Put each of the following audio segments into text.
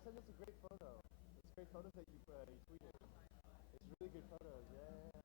said that's a great photo. It's great photos that you tweeted. It's really good photos. Yeah.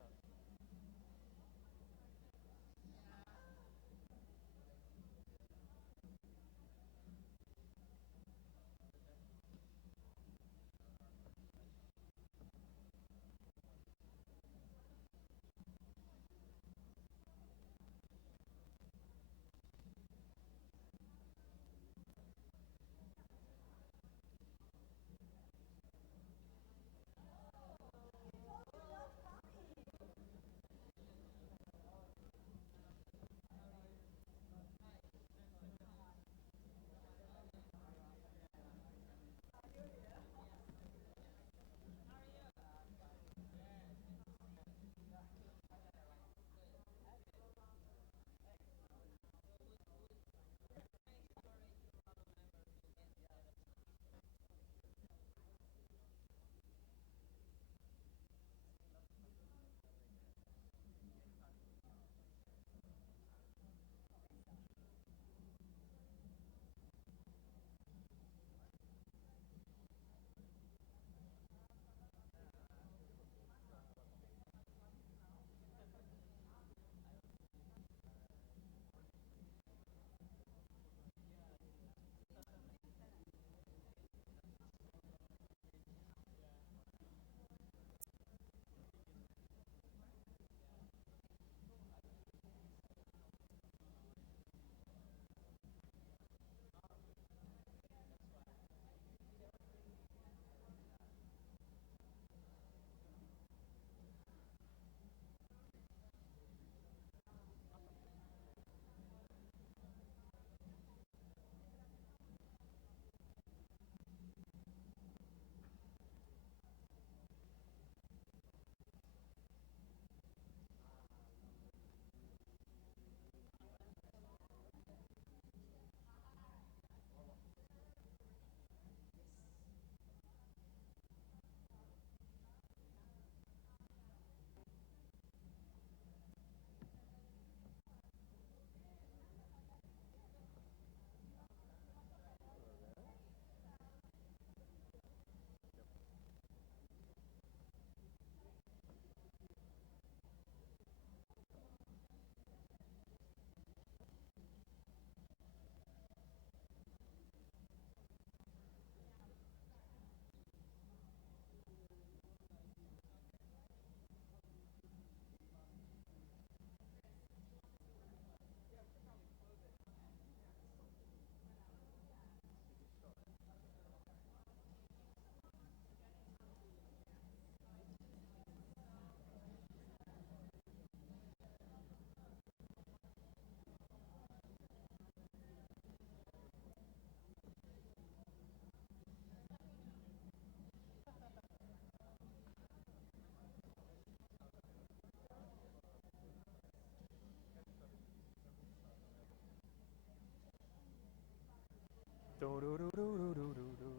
Do do do do do do do do.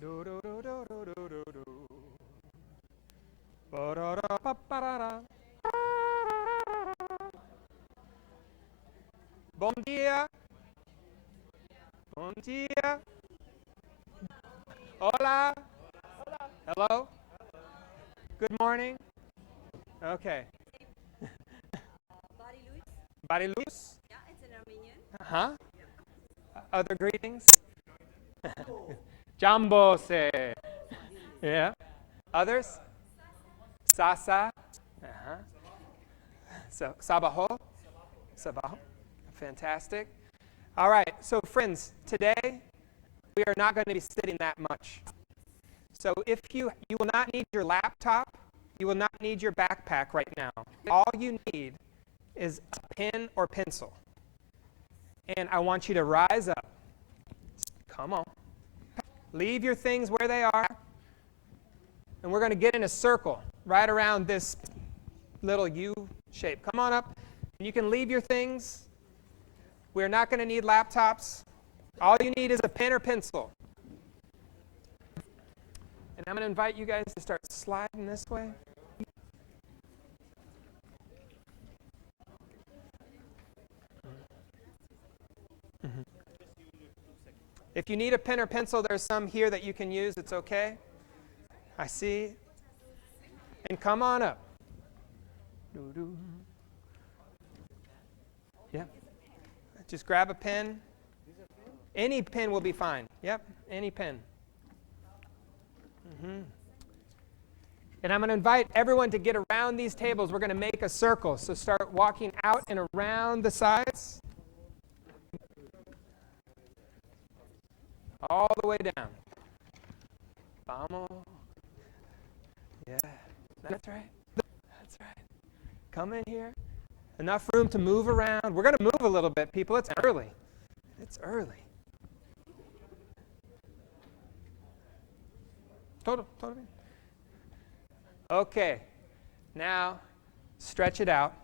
Do do do do do do do do. Ba-da-da-ba-ba-da-da. Bom dia. Bom dia. Hola. Hello. Good morning. Okay. Body loose. Huh? Other greetings. Jambo se. Yeah. Others? Sasa. Uh-huh. So sabaho. Sabaho. Fantastic. All right. So friends, today we are not going to be sitting that much. So if you will not need your laptop, you will not need your backpack right now. All you need is a pen or pencil. And I want you to rise up. Come on. Leave your things where they are. And we're going to get in a circle right around this little U shape. Come on up. And you can leave your things. We're not going to need laptops. All you need is a pen or pencil. And I'm going to invite you guys to start sliding this way. If If you need a pen or pencil, there's some here that you can use. It's okay. I see. And come on up. Yeah. Just grab a pen. Any pen will be fine. Yep, any pen. And I'm going to invite everyone to get around these tables. We're going to make a circle. So start walking out and around the sides. All the way down. Vamos. Yeah, that's right. That's right. Come in here. Enough room to move around. We're going to move a little bit, people. It's early. It's early. Totally. Okay. Now, stretch it out.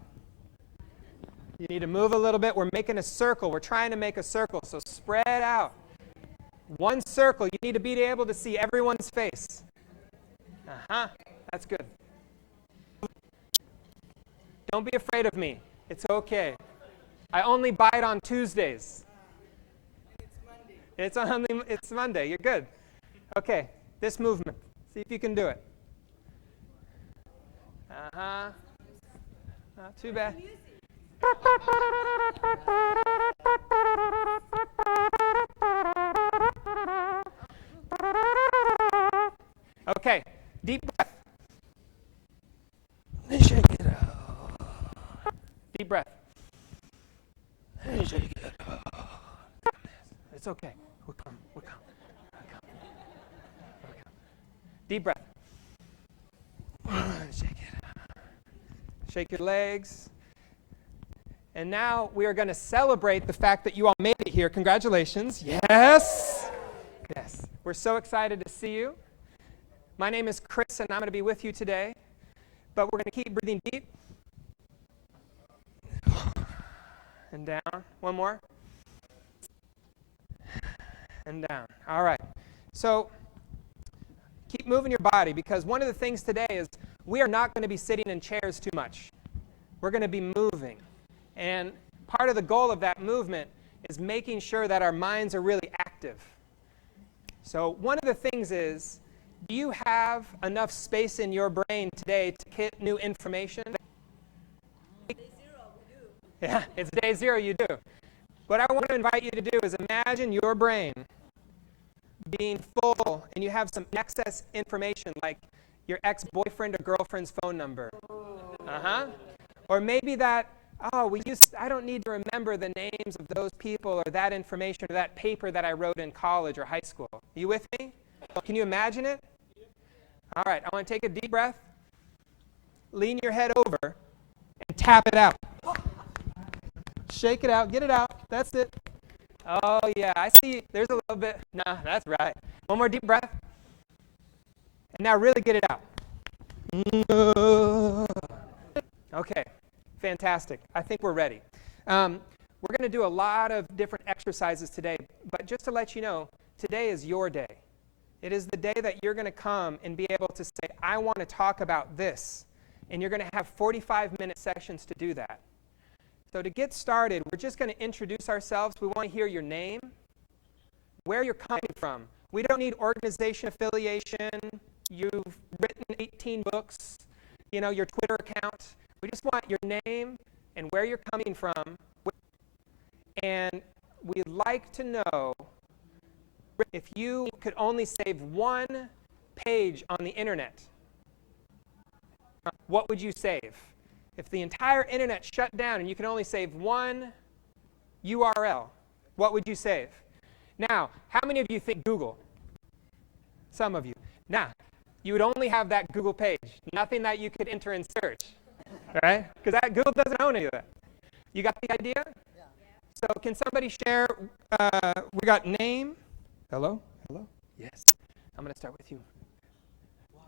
You need to move a little bit. We're making a circle. We're trying to make a circle. So spread out. One circle. You need to be able to see everyone's face. That's good. Don't be afraid of me. It's okay. I only bite on Tuesdays. It's Monday. It's Monday. You're good. Okay. This movement. See if you can do it. Not too bad. Okay. Deep breath. Shake it out. Deep breath. Shake it out. It's okay. We'll come. Deep breath. Shake it out. Shake your legs. And now we are going to celebrate the fact that you all made it here. Congratulations. Yes. Yes. We're so excited to see you. My name is Chris, and I'm going to be with you today. But we're going to keep breathing deep. And down. One more. And down. All right. So keep moving your body, because one of the things today is we are not going to be sitting in chairs too much. We're going to be moving. And part of the goal of that movement is making sure that our minds are really active. So one of the things is, do you have enough space in your brain today to get new information? Day 0, we do. Yeah, it's day 0, you do. What I want to invite you to do is imagine your brain being full and you have some excess information like your ex-boyfriend or girlfriend's phone number. Or maybe that, I don't need to remember the names of those people or that information or that paper that I wrote in college or high school. Are you with me? Can you imagine it? All right, I want to take a deep breath. Lean your head over and tap it out. Shake it out. Get it out. That's it. Oh, yeah. I see. There's a little bit. Nah, that's right. One more deep breath. And now really get it out. Okay. Fantastic. I think we're ready. We're going to do a lot of different exercises today. But just to let you know, today is your day. It is the day that you're going to come and be able to say, I want to talk about this. And you're going to have 45-minute sessions to do that. So to get started, we're just going to introduce ourselves. We want to hear your name, where you're coming from. We don't need organization affiliation. You've written 18 books, your Twitter account. We just want your name and where you're coming from. And we'd like to know if you could only save one page on the internet, what would you save? If the entire internet shut down and you can only save one URL, what would you save? Now, how many of you think Google? Some of you. Now, you would only have that Google page, nothing that you could enter and search, right? Because Google doesn't own any of that. You got the idea? Yeah. So can somebody share, we got name. Hello? Yes. I'm going to start with you. Wow.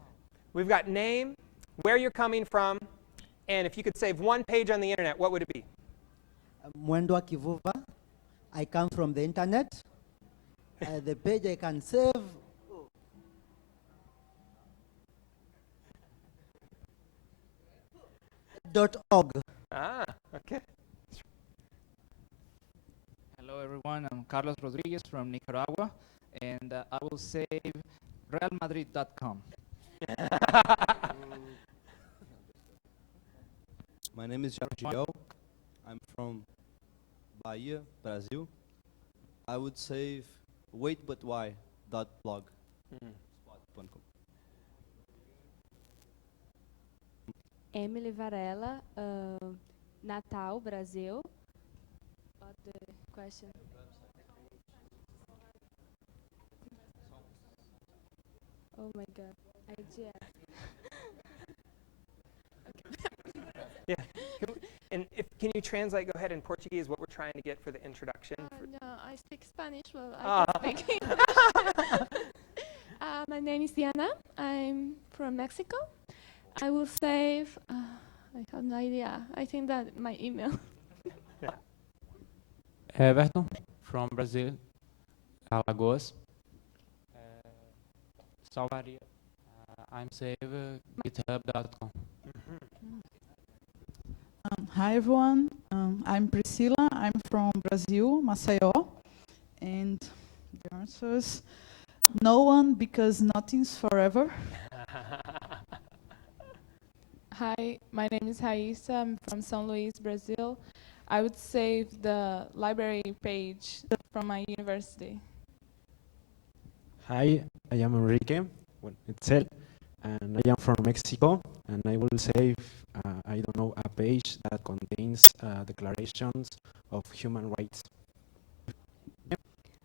We've got name, where you're coming from, and if you could save one page on the internet, what would it be? Mwendwa Kivuva. I come from the internet. The page I can save. .org. Okay. Hello everyone, I'm Carlos Rodriguez from Nicaragua, and I will save realmadrid.com. My name is Gabriel. I'm from Bahia, Brazil. I would save waitbutwhy.blog. Spot.com. Emily Varela, Natal, Brazil. What the question? Oh my God, IGF. Yeah. Can you translate, go ahead, in Portuguese what we're trying to get for the introduction? No, I speak Spanish. Well, I can speak English. My name is Diana. I'm from Mexico. I will save. I have no idea. I think that my email. Everton from Brazil, Alagoas. Salvaria. I'm save github.com. Hi everyone, I'm Priscilla, I'm from Brazil, Maceió, and the answer is no one because nothing's forever. Hi, my name is Raíssa. I'm from São Luís, Brazil. I would save the library page from my university. Hi, I am Enrique Itzel, and I am from Mexico, and I will save, I don't know, a page that contains declarations of human rights.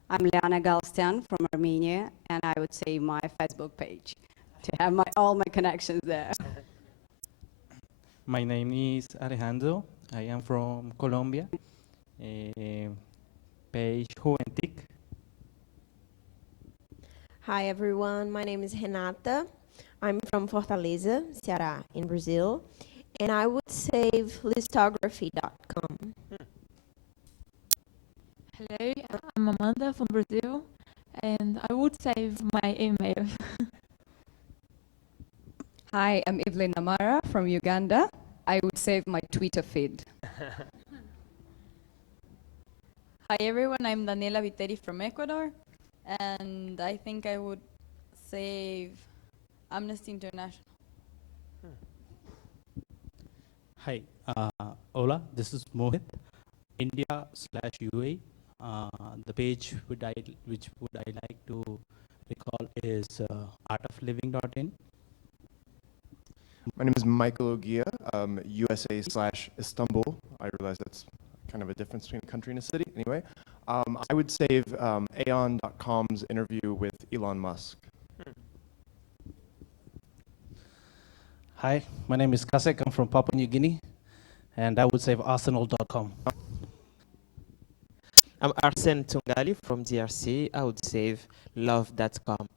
I'm Liana Galstian from Armenia, and I would save my Facebook page to have all my connections there. My name is Alejandro. I am from Colombia. Page Juventic. Hi everyone, my name is Renata. I'm from Fortaleza, Ceará, in Brazil. And I would save listography.com. Hello, I'm Amanda from Brazil, and I would save my email. Hi, I'm Evelyn Amara from Uganda. I would save my Twitter feed. Hi everyone, I'm Daniela Viteri from Ecuador, and I think I would save Amnesty International. Hi, hola, this is Mohit, India/UA. The page which would I like to recall is artofliving.in. My name is Michael Ogia, USA/Istanbul. I realize that's kind of a difference between a country and a city. Anyway, I would save Aeon.com's interview with Elon Musk. Hi, my name is Kasek. I'm from Papua New Guinea, and I would save Arsenal.com. I'm Arsene Tungali from DRC. I would save love.com.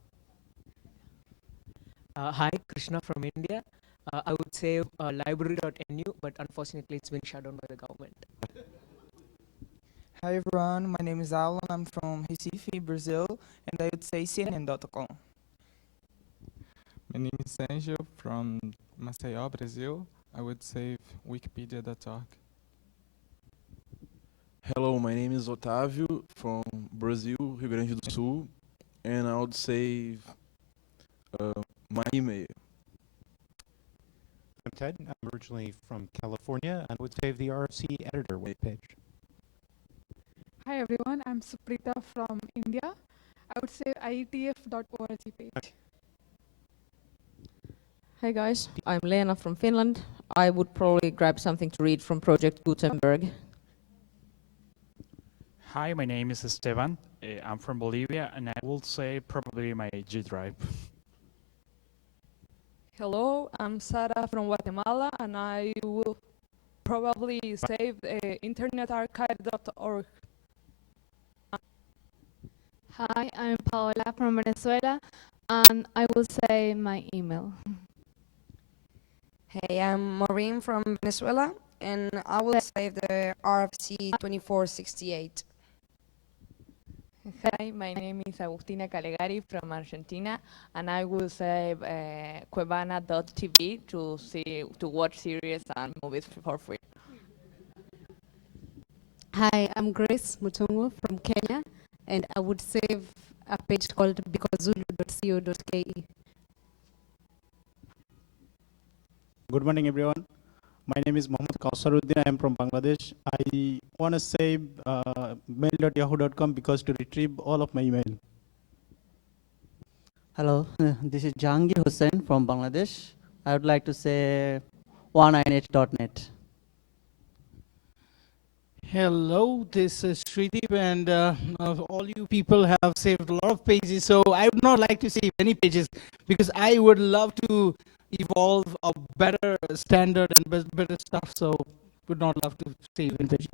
Hi, Krishna from India. I would save library.nu, but unfortunately it's been shut down by the government. Hi everyone, my name is Alan. I'm from Recife, Brazil, and I would say CNN.com. My name is Angel from Maceió, Brazil. I would save Wikipedia.org. Hello, my name is Otávio from Brazil, Rio Grande do Sul, and I would save my email. I'm Ted. I'm originally from California and would save the RFC editor webpage. Hi everyone, I'm Suprita from India. I would say IETF.org page. Hi guys, I'm Lena from Finland. I would probably grab something to read from Project Gutenberg. Hi, my name is Esteban. I'm from Bolivia, and I will say probably my G drive. Hello, I'm Sara from Guatemala, and I will probably save internetarchive.org. Hi, I'm Paola from Venezuela, and I will say my email. Hey, I'm Maureen from Venezuela, and I will save the RFC 2468. Hi, my name is Agustina Calegari from Argentina, and I will save Cuevana.tv to watch series and movies for free. Hi, I'm Grace Mutungu from Kenya, and I would save a page called bikozulu.co.ke. Good morning, everyone. My name is Mohammed Kausaruddin. I am from Bangladesh. I want to save mail.yahoo.com because to retrieve all of my email. Hello, this is Jahangir Hussain from Bangladesh. I would like to say 198.net. Hello, this is Sridip, and all you people have saved a lot of pages. So I would not like to save any pages because I would love to evolve a better standard and better stuff. So would not love to save any pages.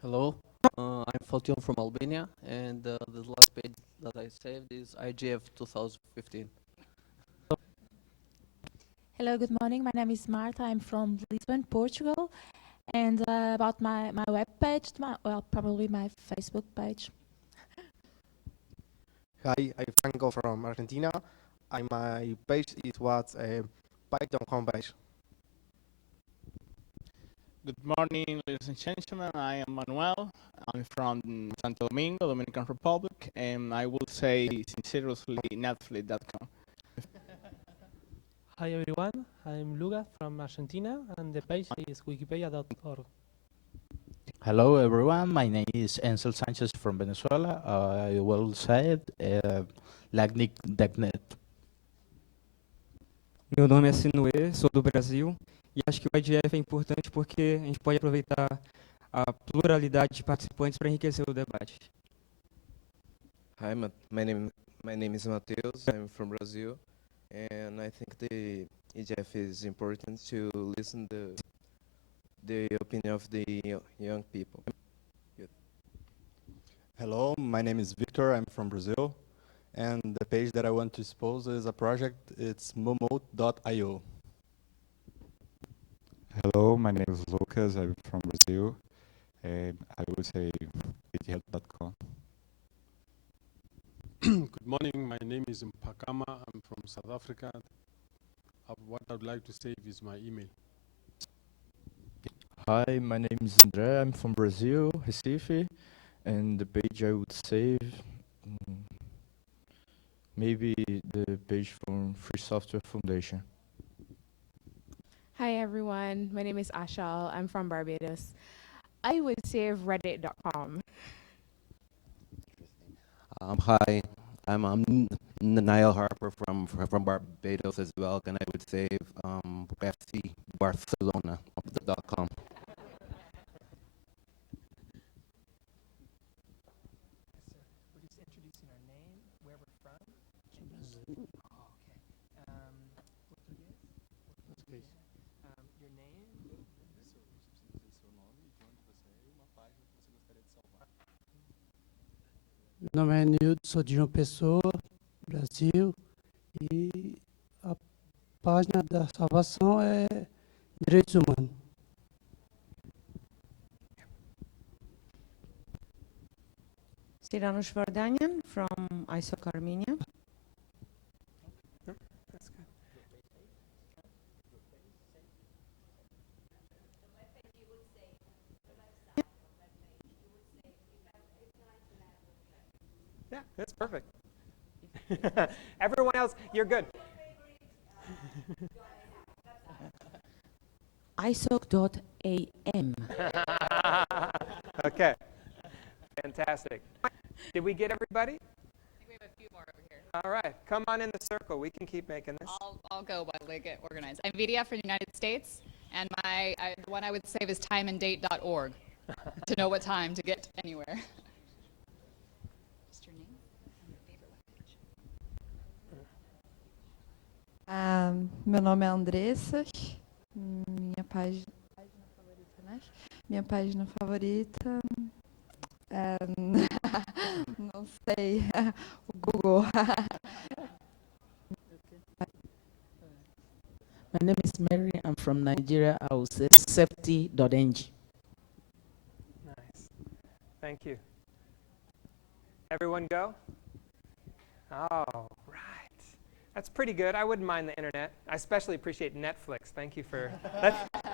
Hello, I'm Faltion from Albania, and the last page that I saved is IGF 2015. Hello, good morning. My name is Marta. I'm from Lisbon, Portugal. And about my web page, well, probably my Facebook page. Hi, I'm Franco from Argentina. And my page is what's a Python homepage. Good morning, ladies and gentlemen. I am Manuel. I'm from Santo Domingo, Dominican Republic, and I will say sincerely Netflix.com. Hi everyone, I'm Luga from Argentina, and the page is wikipedia.org. Hello, everyone. My name is Ansel Sanchez from Venezuela. I will say lagnic.net. Meu nome é Sinuê, sou do Brasil, e acho que o IGF é importante porque a gente pode aproveitar a pluralidade de participantes para enriquecer o debate. Hi, my name is Mateus. I'm from Brazil, and I think the IGF is important to listen the opinion of the young people. Hello, my name is Victor. I'm from Brazil, and the page that I want to expose is a project. It's momote.io. Hello, my name is Lucas. I'm from Brazil, and I would say ithelp.com. Good morning, my name is Mpakama. I'm from South Africa. What I'd like to save is my email. Hi, my name is André. I'm from Brazil, Recife, and the page I would save, maybe the page from Free Software Foundation. Hi everyone, my name is Ashal. I'm from Barbados. I would save reddit.com. Hi, I'm Niall Harper from Barbados as well, and I would save fcbarcelona.com. Meu nome é Nildo, sou de João Pessoa, Brasil, e a página da salvação é Direitos Humanos. Siranush Vardanyan from ISOC Armenia. Yeah, that's perfect. Everyone else, you're good. ISOC.am. Okay, fantastic. Did we get everybody? I think we have a few more over here. All right, come on in the circle. We can keep making this. I'll go while they get organized. I'm Vidya from the United States, and the one I would save is timeanddate.org to know what time to get anywhere. Just your name and your favorite web page. Meu nome é Andressa. Minha página favorita, né? Minha página favorita. Não sei. O Google. My name is Mary. I'm from Nigeria. I will say safety.ng. Nice. Thank you. Everyone go? All right. That's pretty good. I wouldn't mind the internet. I especially appreciate Netflix. Thank you for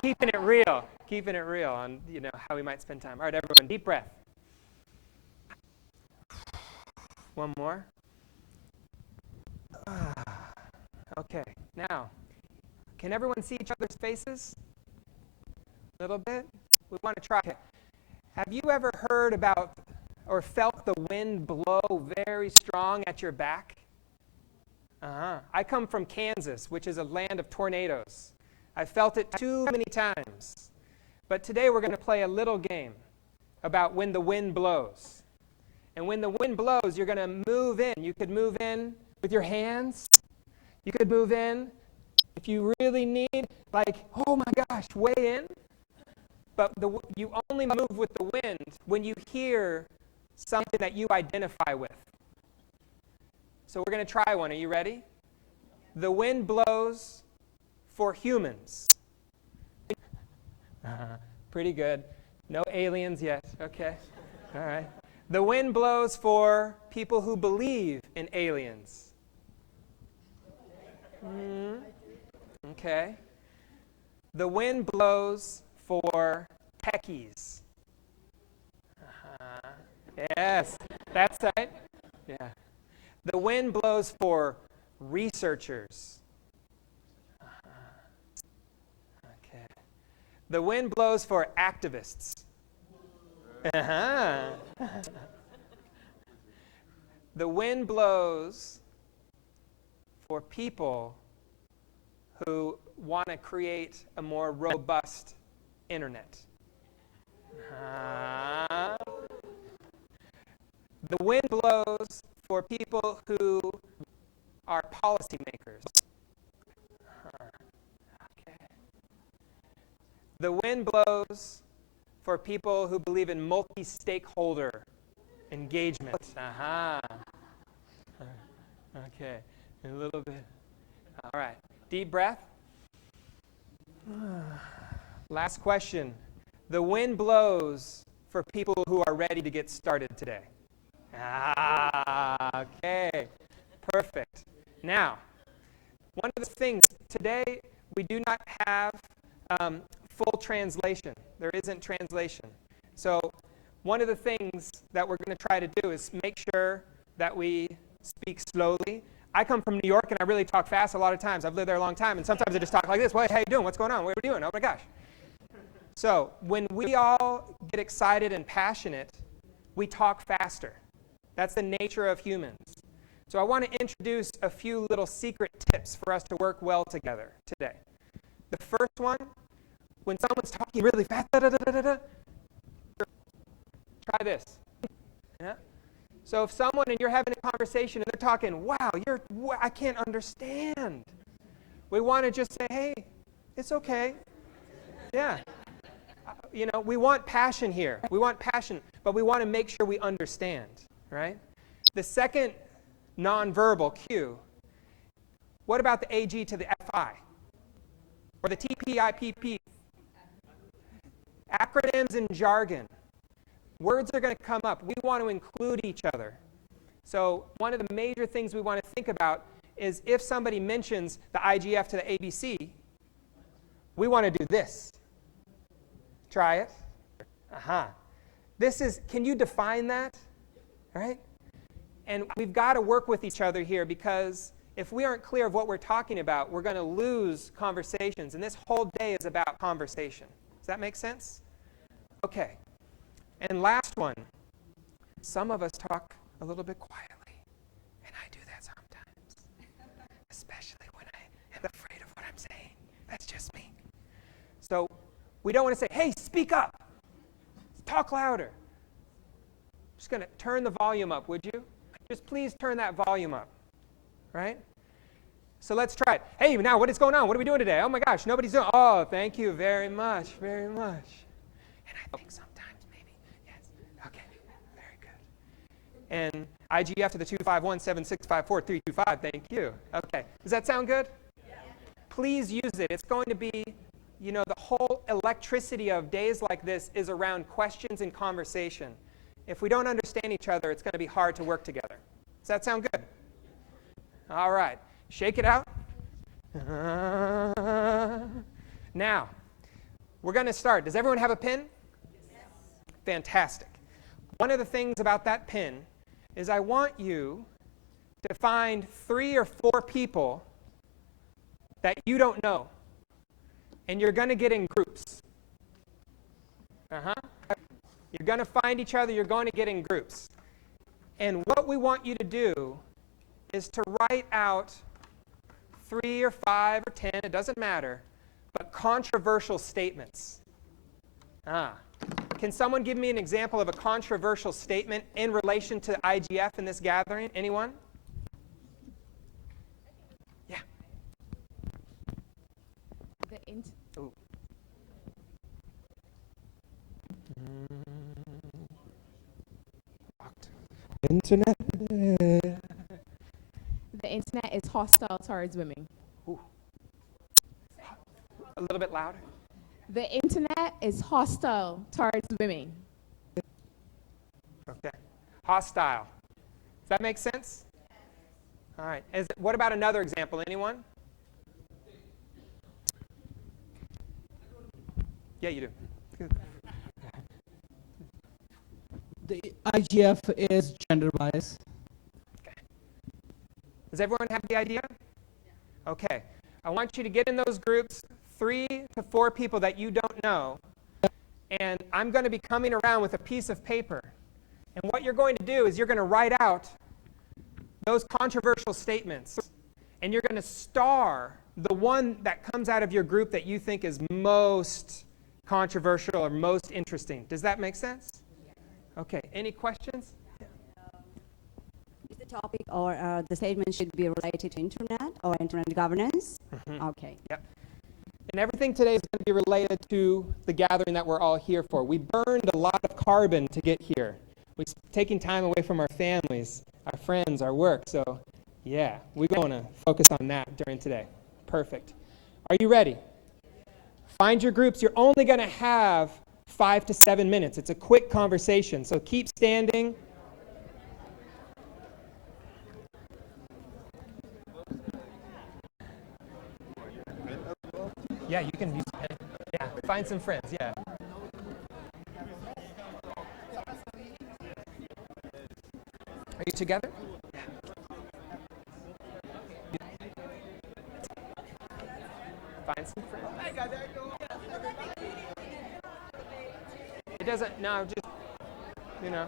keeping it real on how we might spend time. All right, everyone, deep breath. One more. Okay, now, can everyone see each other's faces? A little bit? We want to try. Okay. Have you ever heard about or felt the wind blow very strong at your back? I come from Kansas, which is a land of tornadoes. I've felt it too many times. But today we're going to play a little game about when the wind blows. And when the wind blows, you're going to move in. You could move in with your hands. You could move in if you really need, like, oh my gosh, way in. But you only move with the wind when you hear something that you identify with. So we're going to try one. Are you ready? The wind blows for humans. Pretty good. No aliens yet. Okay. All right. The wind blows for people who believe in aliens. Okay. The wind blows for techies. Yes, that's right. Yeah. The wind blows for researchers. Okay. The wind blows for activists. The wind blows for people who want to create a more robust internet. The wind blows for people who are policymakers. Okay. The wind blows for people who believe in multi-stakeholder engagement. Okay, a little bit. All right, deep breath. Last question. The wind blows for people who are ready to get started today. Okay, perfect. Now, one of the things, today we do not have full translation. There isn't translation. So one of the things that we're going to try to do is make sure that we speak slowly. I come from New York and I really talk fast a lot of times. I've lived there a long time, and sometimes I just talk like this. Well, how you doing? What's going on? What are we doing? Oh my gosh. So when we all get excited and passionate, we talk faster. That's the nature of humans. So I want to introduce a few little secret tips for us to work well together today. The first one, when someone's talking really fast, try this. Yeah? So if someone and you're having a conversation and they're talking, wow, I can't understand. We want to just say, hey, it's okay. Yeah. We want passion here. We want passion, but we want to make sure we understand, right? The second nonverbal cue, what about the AG to the FI? Or the TPIPP? Acronyms and jargon. Words are going to come up. We want to include each other. So one of the major things we want to think about is if somebody mentions the IGF to the ABC, we want to do this. Try it. This is, can you define that? All right? And we've got to work with each other here, because if we aren't clear of what we're talking about, we're going to lose conversations. And this whole day is about conversation. Does that make sense? Okay. And last one. Some of us talk a little bit quietly. And I do that sometimes. Especially when I am afraid of what I'm saying. That's just me. So we don't want to say, hey, speak up. Talk louder. Just going to turn the volume up, would you? Just please turn that volume up. Right? So let's try it. Hey, now what is going on? What are we doing today? Oh my gosh, nobody's doing. Oh, thank you very much, very much. And I think sometimes maybe, yes. Okay, very good. And IGF to the 251-7654-325, thank you. Okay, does that sound good? Yeah. Please use it. It's going to be, the whole electricity of days like this is around questions and conversation. If we don't understand each other, it's going to be hard to work together. Does that sound good? All right. Shake it out. Now, we're going to start. Does everyone have a pen? Yes. Fantastic. One of the things about that pen is I want you to find 3 or 4 people that you don't know. And you're going to get in groups. You're going to find each other. You're going to get in groups. And what we want you to do is to write out 3 or 5 or 10, it doesn't matter, but controversial statements. Can someone give me an example of a controversial statement in relation to IGF in this gathering? Anyone? Yeah. Ooh. Internet. The internet is hostile towards women. Ooh. A little bit louder. The internet is hostile towards women. Okay. Hostile. Does that make sense? All right. What about another example? Anyone? Yeah, you do. The IGF is gender bias. Okay. Does everyone have the idea? Okay. I want you to get in those groups, 3 to 4 people that you don't know, and I'm going to be coming around with a piece of paper. And what you're going to do is you're going to write out those controversial statements, and you're going to star the one that comes out of your group that you think is most controversial or most interesting. Does that make sense? Okay. Any questions? Is the topic or the statement should be related to internet or internet governance? Okay. Yep. And everything today is going to be related to the gathering that we're all here for. We burned a lot of carbon to get here. We're taking time away from our families, our friends, our work. So, yeah, we're going to focus on that during today. Perfect. Are you ready? Find your groups. You're only going to have 5 to 7 minutes. It's a quick conversation. So keep standing. Yeah, you can use pen. Yeah, find some friends. Yeah. Are you together? Find some friends. It doesn't, no, just, you know.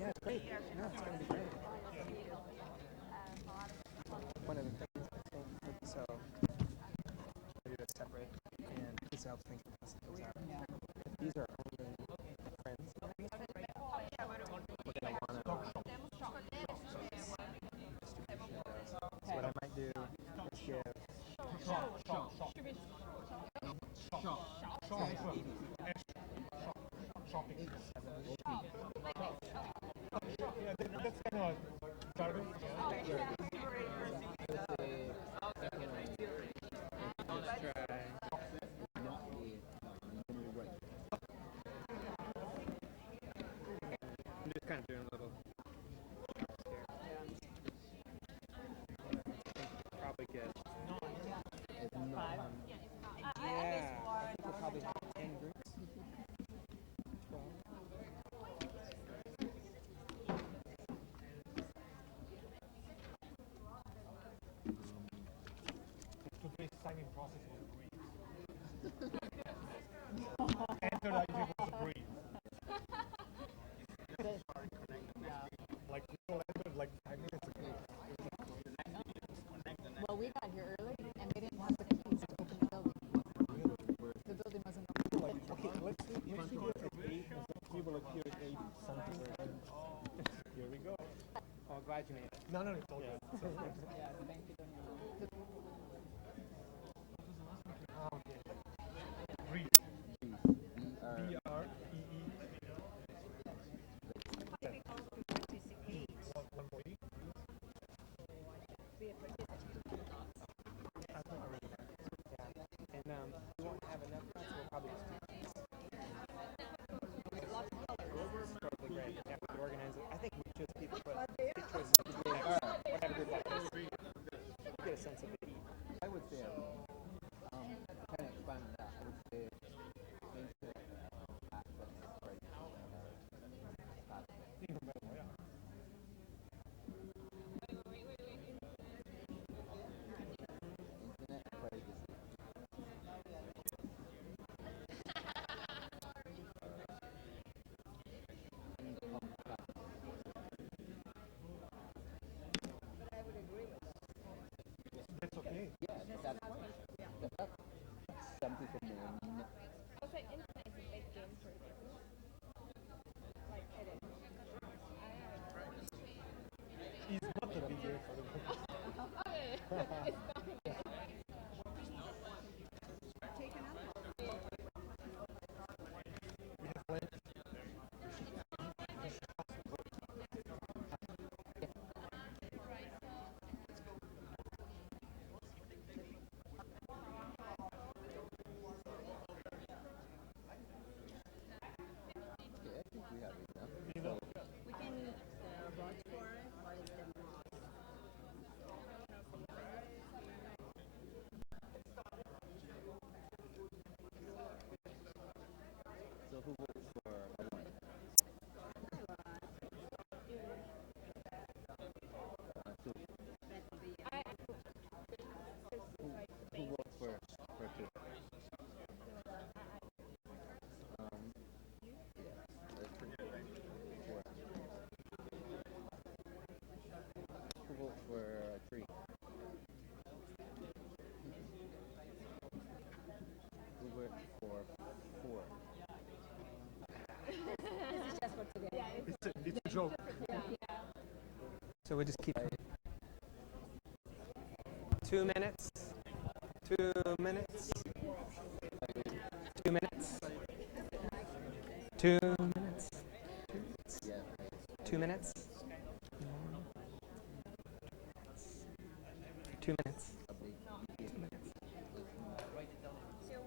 Yeah, it's great. No, it's going to be great. One of the things I think, so I do it separate, and this helps think of this things out. If these are only friends, we're going to want to distribution of those. So what I might do is give I'm just kind of doing a little here. I think probably get 5. Yeah. Well, we got here early, and they didn't have the keys to open the building. The building wasn't open. Okay, let's see here at 8. We will appear at 8 something. Here we go. Oh, glad you made it. No, it's all good. Yeah, thank you. Okay. Breathe. B-R-E-E. One more E. And we won't have enough cuts, we'll probably just do these. Probably great. Yeah, we could organize it. I think we should people put good choices of groups. Whatever group like this. Get a sense of the heat. I would say, kind of expand on that, I would say internet access price. Even better, yeah. Internet privacy. That's okay. Yeah, that's something for me. I would say internet is a big game for you. Like it is. It's not a big game for the group. Okay. We have plenty. Okay, I think we have it now. You know, We can vote for what is the most. So who votes for one? Two. Who votes for two? Yeah, that's pretty good. Four. Who votes for three? Who votes for four? This is just for today. it's a joke. So we just keep 2 minutes. 2 minutes. 2 minutes. 2 minutes. 2 minutes. 2 minutes. So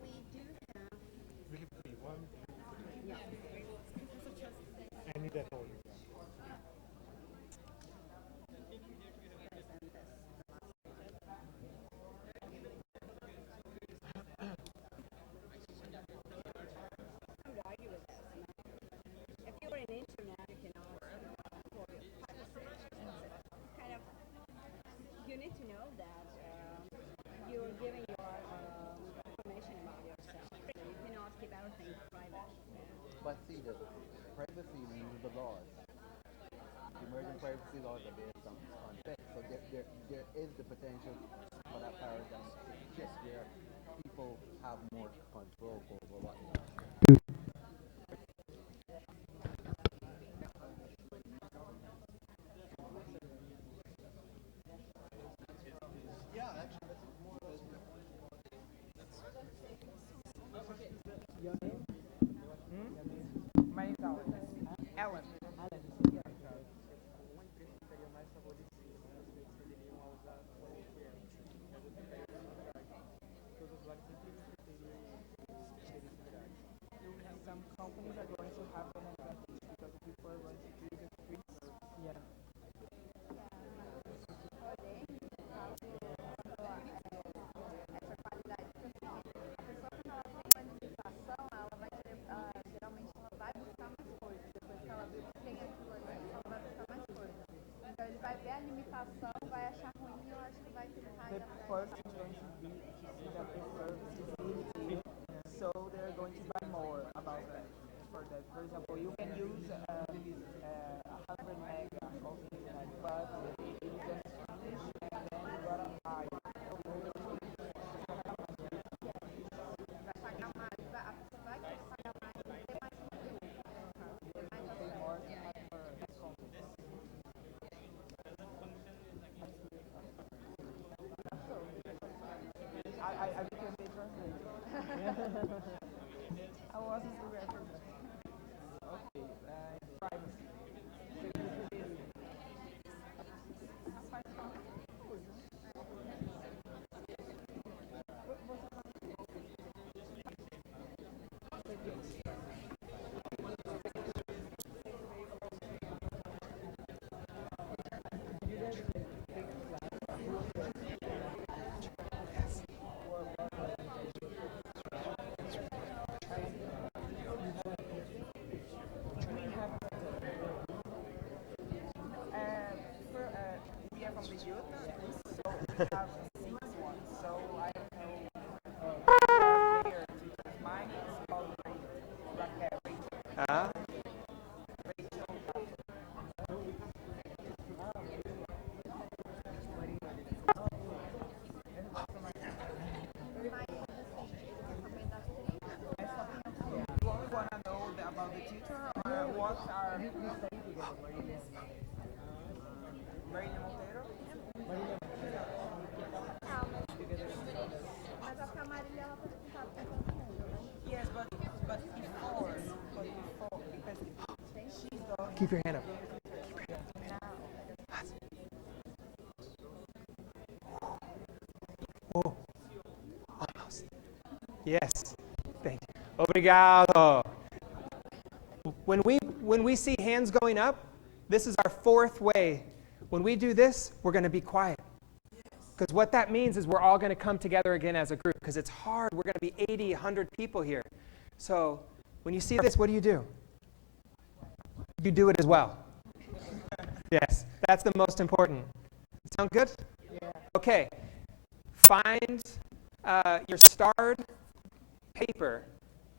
we do have. Will it be one? Yeah. I need that all. I would argue with this. If you were in internet, you can also for your privacy. Kind of, you need to know that you're giving your information about yourself. So you cannot keep everything private. But see, the privacy means the laws. The emerging privacy laws are based on text. So there is the potential for that paradigm to shift where people have more control over what they do. Yeah, actually, that's more or less. Your name? My name is Alan. Alan. Some companies are going to have an advantage because people are going to use it free. Yeah. The person is going to see that the service is limited, so they're going to buy more about that. For that, for example, you can use 100 meg of internet, but it is English, and then you gotta buy I wasn't prepared for that. Okay, privacy. We are from the youth, so we have 6 ones. So I don't know their teachers. Mine is called Rachel. Ah. You only want to know about the teacher or what are Marina Monteiro? Yes, but before, because she's the Keep your hand up. Oh, almost. Yes. Thank you. Obrigado. When we see hands going up, this is our 4th way. When we do this, we're going to be quiet. Because what that means is we're all going to come together again as a group. Because it's hard. We're going to be 80, 100 people here. So when you see this, what do? You do it as well. Yes, that's the most important. Sound good? Yeah. Okay. Find your starred paper.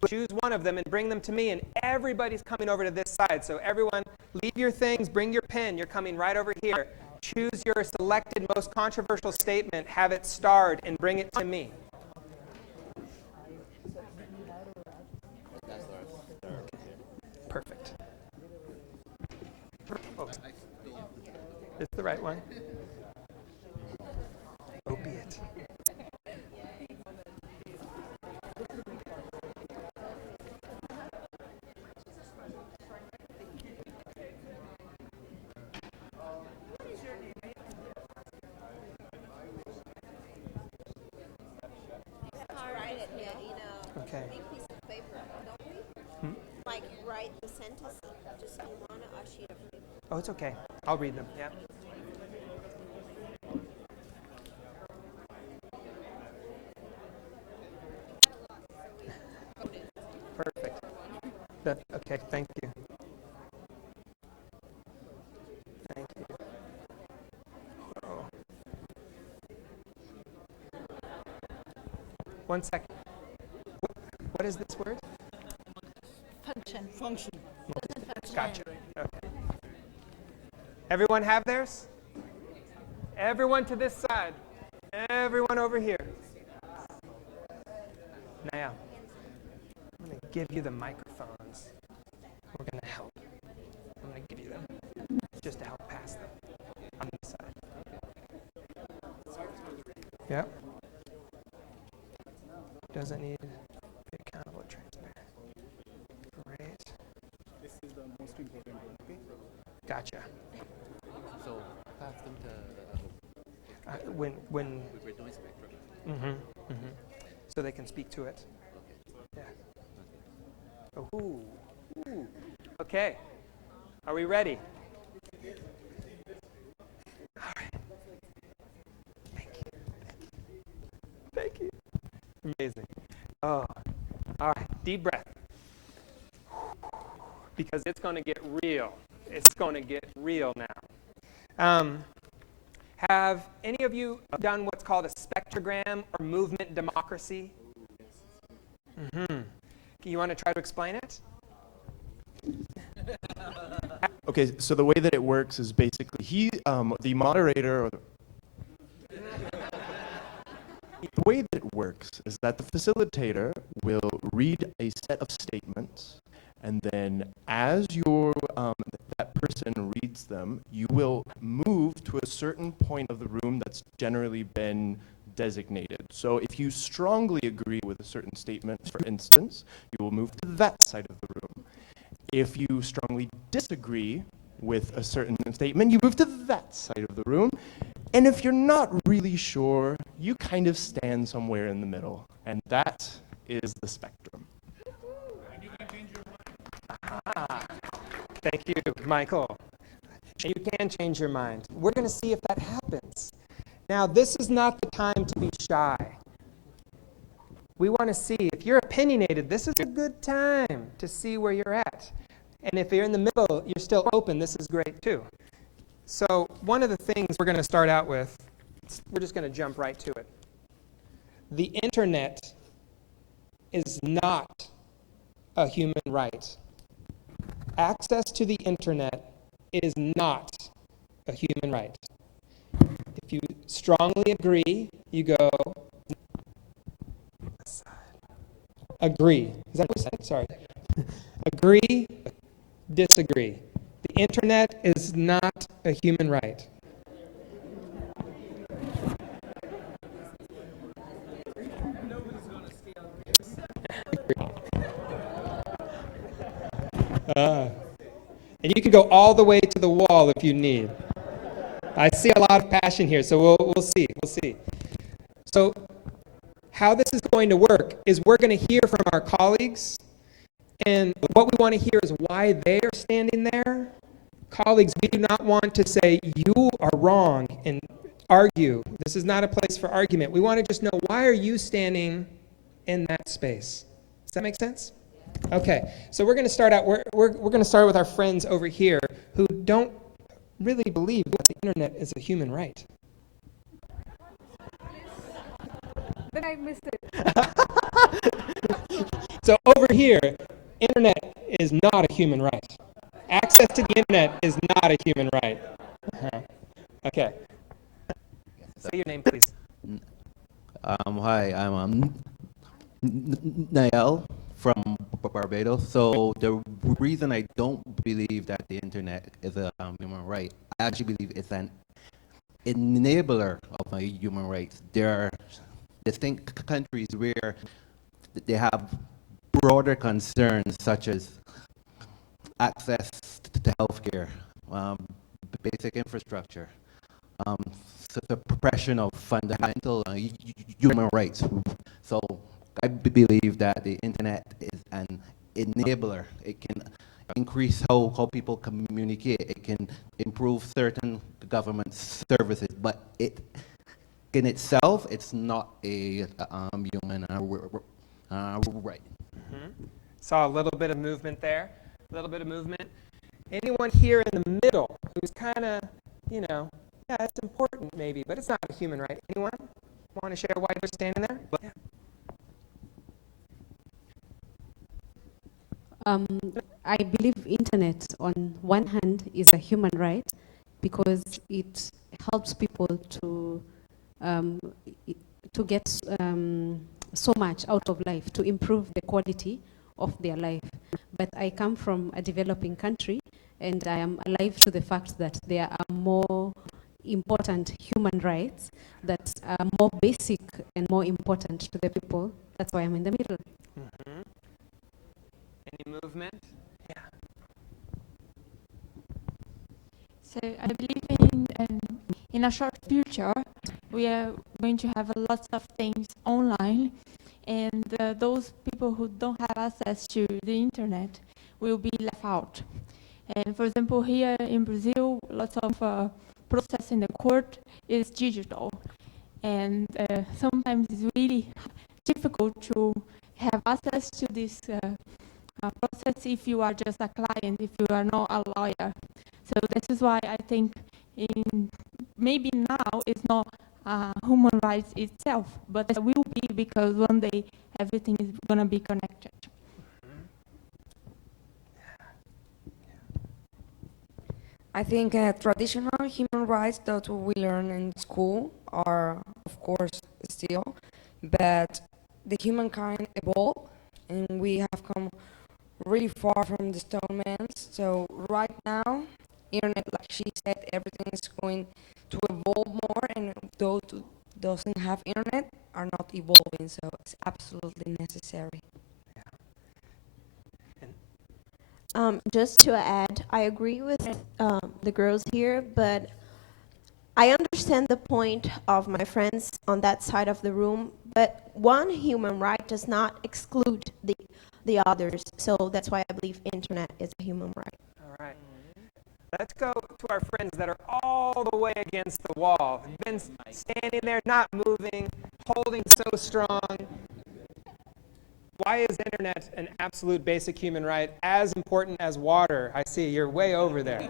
Choose one of them and bring them to me, and everybody's coming over to this side. So everyone, leave your things, bring your pen. You're coming right over here. Choose your selected most controversial statement, have it starred, and bring it to me. Perfect. Oh, it's the right one. Opiate. Write it in a Okay. big piece of paper, don't we? Like write the sentence just on a sheet of paper. Oh, it's okay. I'll read them. Yeah. Perfect. Okay, thank you. Thank you. Oh. 1 second. What is this word? Function. Gotcha. Okay. Everyone have theirs? Everyone to this side. Everyone over here. Now, I'm going to give you the microphones. We're going to help. I'm going to give you them just to help pass them on this side. Yep. Doesn't need to be accountable or transparent. Great. This is the most important one, okay? Gotcha. So pass them to When we're doing Spectrogram. So they can speak to it. Yeah. Ooh. Ooh. Okay. Are we ready? All right. Thank you. Thank you. Amazing. Oh. All right. Deep breath. Because it's going to get real. It's going to get real now. Have any of you done what's called a spectrogram or movement democracy? You want to try to explain it? Okay, so the way that it works is basically the moderator, or the way that it works is that the facilitator will read a set of statements, and then as that person reads them, you will move to a certain point of the room that's generally been designated. So if you strongly agree with a certain statement, for instance, you will move to that side of the room. If you strongly disagree with a certain statement, you move to that side of the room. And if you're not really sure, you kind of stand somewhere in the middle. And that is the spectrum. Thank you, Michael. You can change your mind. We're going to see if that happens. Now, this is not the time to be shy. We want to see, if you're opinionated, this is a good time to see where you're at. And if you're in the middle, you're still open, this is great too. So one of the things we're going to start out with, we're just going to jump right to it. The internet is not a human right. Access to the internet is not a human right. If you strongly agree, you go agree. Is that what you said? Sorry. Agree, disagree. The internet is not a human right. And you can go all the way to the wall if you need. I see a lot of passion here, so we'll see. So how this is going to work is we're going to hear from our colleagues, and what we want to hear is why they are standing there. Colleagues, we do not want to say you are wrong and argue. This is not a place for argument. We want to just know, why are you standing in that space? Does that make sense? Okay, so we're going to start out. We're going to start with our friends over here who don't really believe that the internet is a human right. Then I missed it. So over here, internet is not a human right. Access to the internet is not a human right. Okay. Say your name, please. Hi, I'm Nael from Barbados. So the reason I don't believe that the internet is a human right, I actually believe it's an enabler of my human rights. There are distinct countries where they have broader concerns such as access to healthcare, basic infrastructure, suppression of fundamental human rights. So I believe that the internet is an enabler. It can increase how people communicate. It can improve certain government services, but it in itself, it's not a human right. Saw a little bit of movement there. A little bit of movement. Anyone here in the middle who's kind of, yeah, it's important maybe, but it's not a human right. Anyone want to share why they're standing there? Yeah. I believe internet on one hand is a human right because it helps people to get so much out of life, to improve the quality of their life. But I come from a developing country, and I am alive to the fact that there are more important human rights that are more basic and more important to the people. That's why I'm in the middle. Any movement? Yeah. So I believe in a short future, we are going to have lots of things online, and those people who don't have access to the internet will be left out. And for example, here in Brazil, lots of process in the court is digital, and sometimes it's really difficult to have access to this process if you are just a client, if you are not a lawyer. So this is why I think maybe now it's not human rights itself, but it will be, because one day everything is going to be connected. I think traditional human rights that we learn in school are, of course, still, but the humankind evolved, and we have come really far from the stone man. So right now, internet, like she said, everything is going to evolve more, and doesn't have internet are not evolving, so it's absolutely necessary. Just to add, I agree with the girls here, but I understand the point of my friends on that side of the room, but one human right does not exclude the others. So that's why I believe internet is a human right. All right. Let's go to our friends that are all the way against the wall. Been standing there, not moving, holding so strong. Why is internet an absolute basic human right, as important as water? I see you're way over there.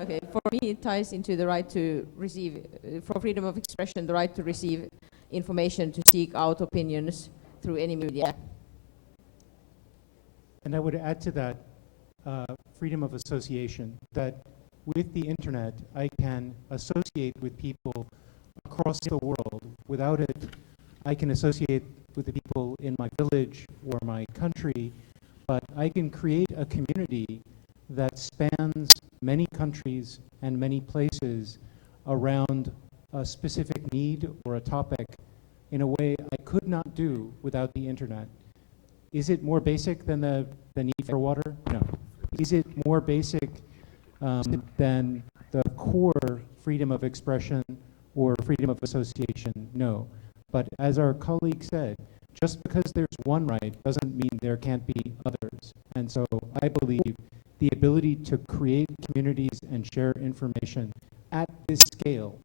Okay, for me it ties into the right to receive, for freedom of expression, the right to receive information, to seek out opinions through any media. And I would add to that freedom of association, that with the internet I can associate with people across the world. Without it, I can associate with the people in my village or my country, but I can create a community that spans many countries and many places around a specific need or a topic in a way I could not do without the internet. Is it more basic than the need for water? No. Is it more basic than the core freedom of expression or freedom of association? No. But as our colleague said, just because there's one right doesn't mean there can't be others. And so I believe the ability to create communities and share information at this scale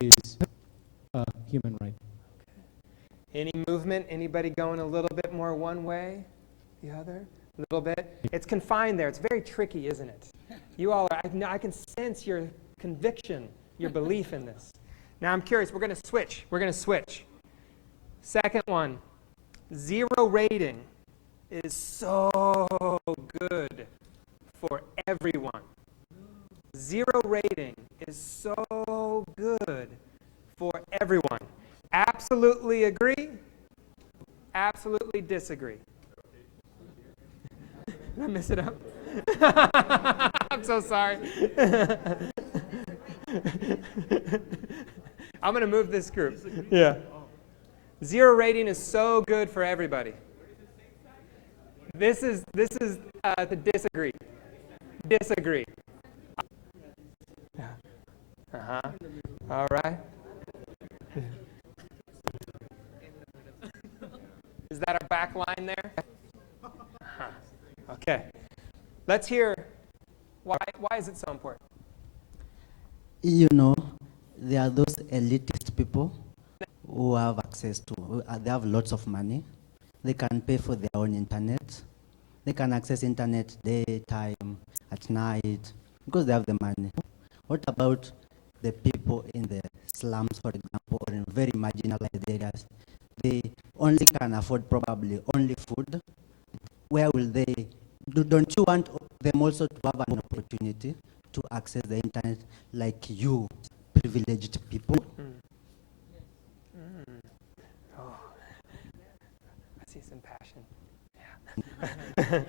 is a human right. Any movement? Anybody going a little bit more one way, the other? A little bit? It's confined there. It's very tricky, isn't it? You all are, I can sense your conviction, your belief in this. Now I'm curious, we're going to switch. We're going to switch. Second one, 0 rating is so good for everyone. 0 rating is so good for everyone. Absolutely agree, absolutely disagree. Did I mess it up? I'm so sorry. I'm going to move this group. Yeah. 0 rating is so good for everybody. This is the disagree. Disagree. Uh-huh. All right. Is that our back line there? Uh-huh. Okay. Let's hear why is it so important? You know, there are those elitist people who have access to, they have lots of money. They can pay for their own internet. They can access internet daytime, at night, because they have the money. What about the people in the slums, for example, or in very marginalized areas? They only can afford probably only food. Where will they, don't you want them also to have an opportunity to access the internet like you, privileged people? Oh, I see some passion. Yeah.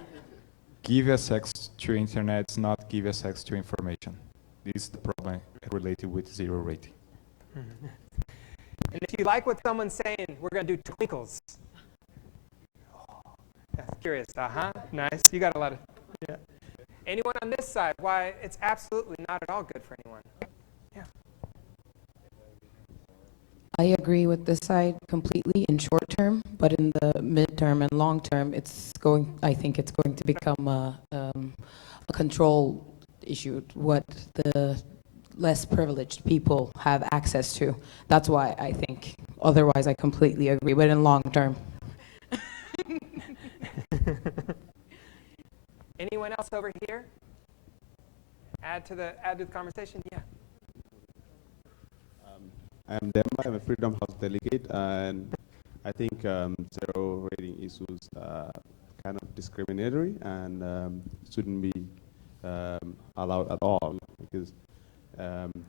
Give access to internet, not give access to information. This is the problem related with 0 rating. And if you like what someone's saying, we're going to do twinkles. Oh, that's curious. Uh-huh. Nice. You got a lot of... Yeah. Anyone on this side? Why it's absolutely not at all good for anyone. Yeah. I agree with this side completely in short term, but in the midterm and long term, I think it's going to become a control issue, what the less privileged people have access to. That's why I think, otherwise I completely agree, but in long term. Anyone else over here? Add to the conversation? Yeah. I'm Demba, I'm a Freedom House delegate, and I think 0 rating issues are kind of discriminatory and shouldn't be allowed at all, because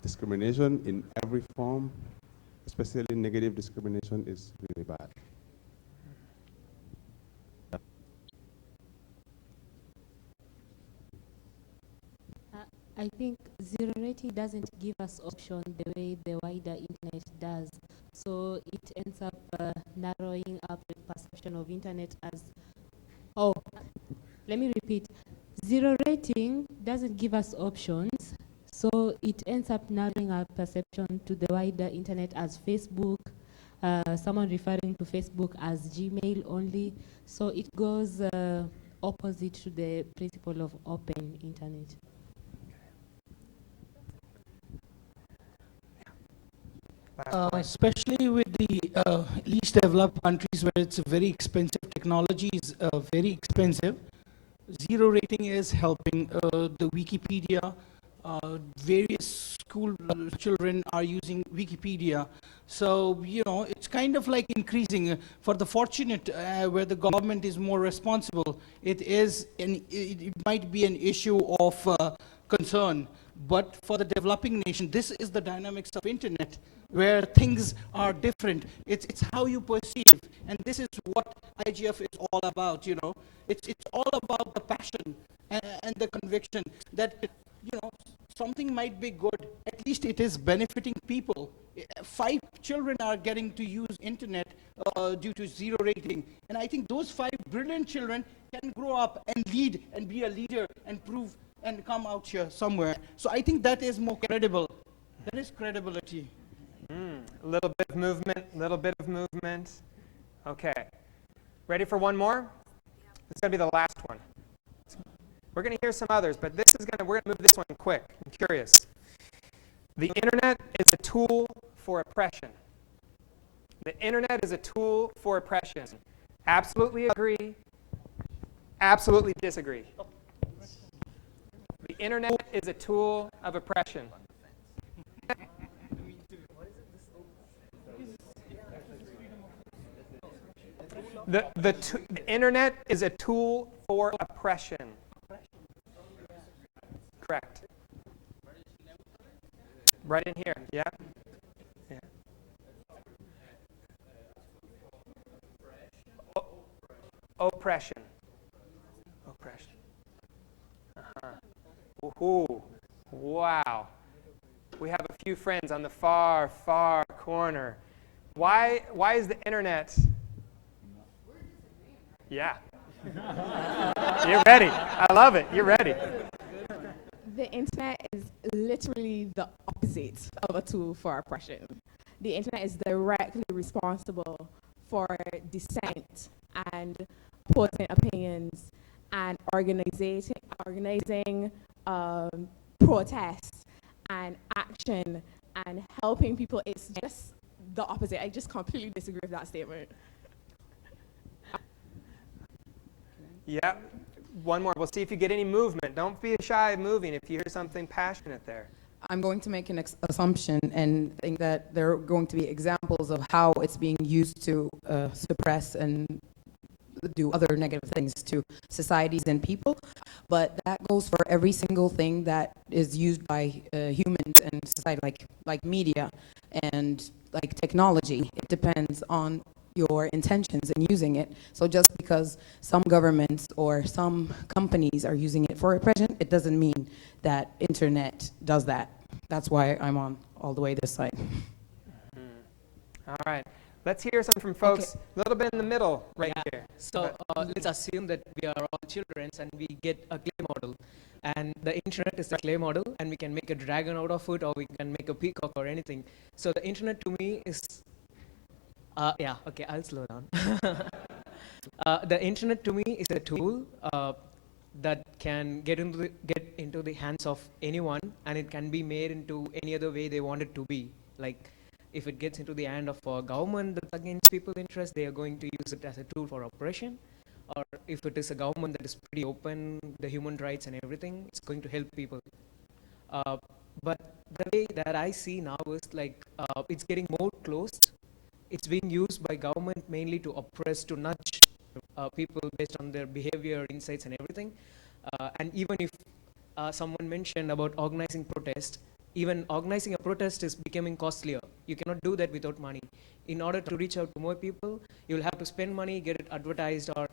discrimination in every form, especially negative discrimination, is really bad. I think zero rating doesn't give us option the way the wider internet does. So it ends up narrowing up the perception of internet as, oh, let me repeat. Zero rating doesn't give us options. So it ends up narrowing our perception to the wider internet as Facebook, someone referring to Facebook as Gmail only. So it goes opposite to the principle of open internet. Especially with the least developed countries where it's very expensive, technology is very expensive. Zero rating is helping the Wikipedia. Various school children are using Wikipedia. So, you know, it's kind of like increasing. For the fortunate, where the government is more responsible, it might be an issue of concern. But for the developing nation, this is the dynamics of internet, where things are different. It's how you perceive. And this is what IGF is all about, you know. It's all about the passion and the conviction that, you know, something might be good. At least it is benefiting people. 5 children are getting to use internet due to zero rating. And I think those 5 brilliant children can grow up and lead and be a leader and prove and come out here somewhere. So I think that is more credible. That is credibility. A little bit of movement, little bit of movement. Okay. Ready for one more? This is going to be the last one. We're going to hear some others, but we're going to move this one quick. I'm curious. The internet is a tool for oppression. The internet is a tool for oppression. Absolutely agree. Absolutely disagree. The internet is a tool of oppression. The internet is a tool for oppression. Correct. Right in here, yeah? Yeah. Oppression. Oppression. Ooh, wow. We have a few friends on the far, far corner. Why is the internet? Yeah. You're ready. I love it. You're ready. The internet is literally the opposite of a tool for oppression. The internet is directly responsible for dissent and opposing opinions and organizing protests and action and helping people. It's just the opposite. I just completely disagree with that statement. Yeah. One more. We'll see if you get any movement. Don't be shy of moving if you hear something passionate there. I'm going to make an assumption and think that there are going to be examples of how it's being used to suppress and do other negative things to societies and people. But that goes for every single thing that is used by humans and society, like media and like technology. It depends on your intentions in using it. So just because some governments or some companies are using it for oppression, it doesn't mean that internet does that. That's why I'm on all the way this side. All right. Let's hear some from folks a little bit in the middle right here. So let's assume that we are all children and we get a clay model. And the internet is the clay model, and we can make a dragon out of it, or we can make a peacock or anything. So the internet to me is I'll slow down. The internet to me is a tool that can get into the hands of anyone, and it can be made into any other way they want it to be. Like, if it gets into the hand of a government that's against people's interest, they are going to use it as a tool for oppression. Or if it is a government that is pretty open, the human rights and everything, it's going to help people. But the way that I see now is like it's getting more closed. It's being used by government mainly to oppress, to nudge people based on their behavior, insights, and everything. And even if someone mentioned about organizing protest, even organizing a protest is becoming costlier. You cannot do that without money. In order to reach out to more people, you'll have to spend money, get it advertised, or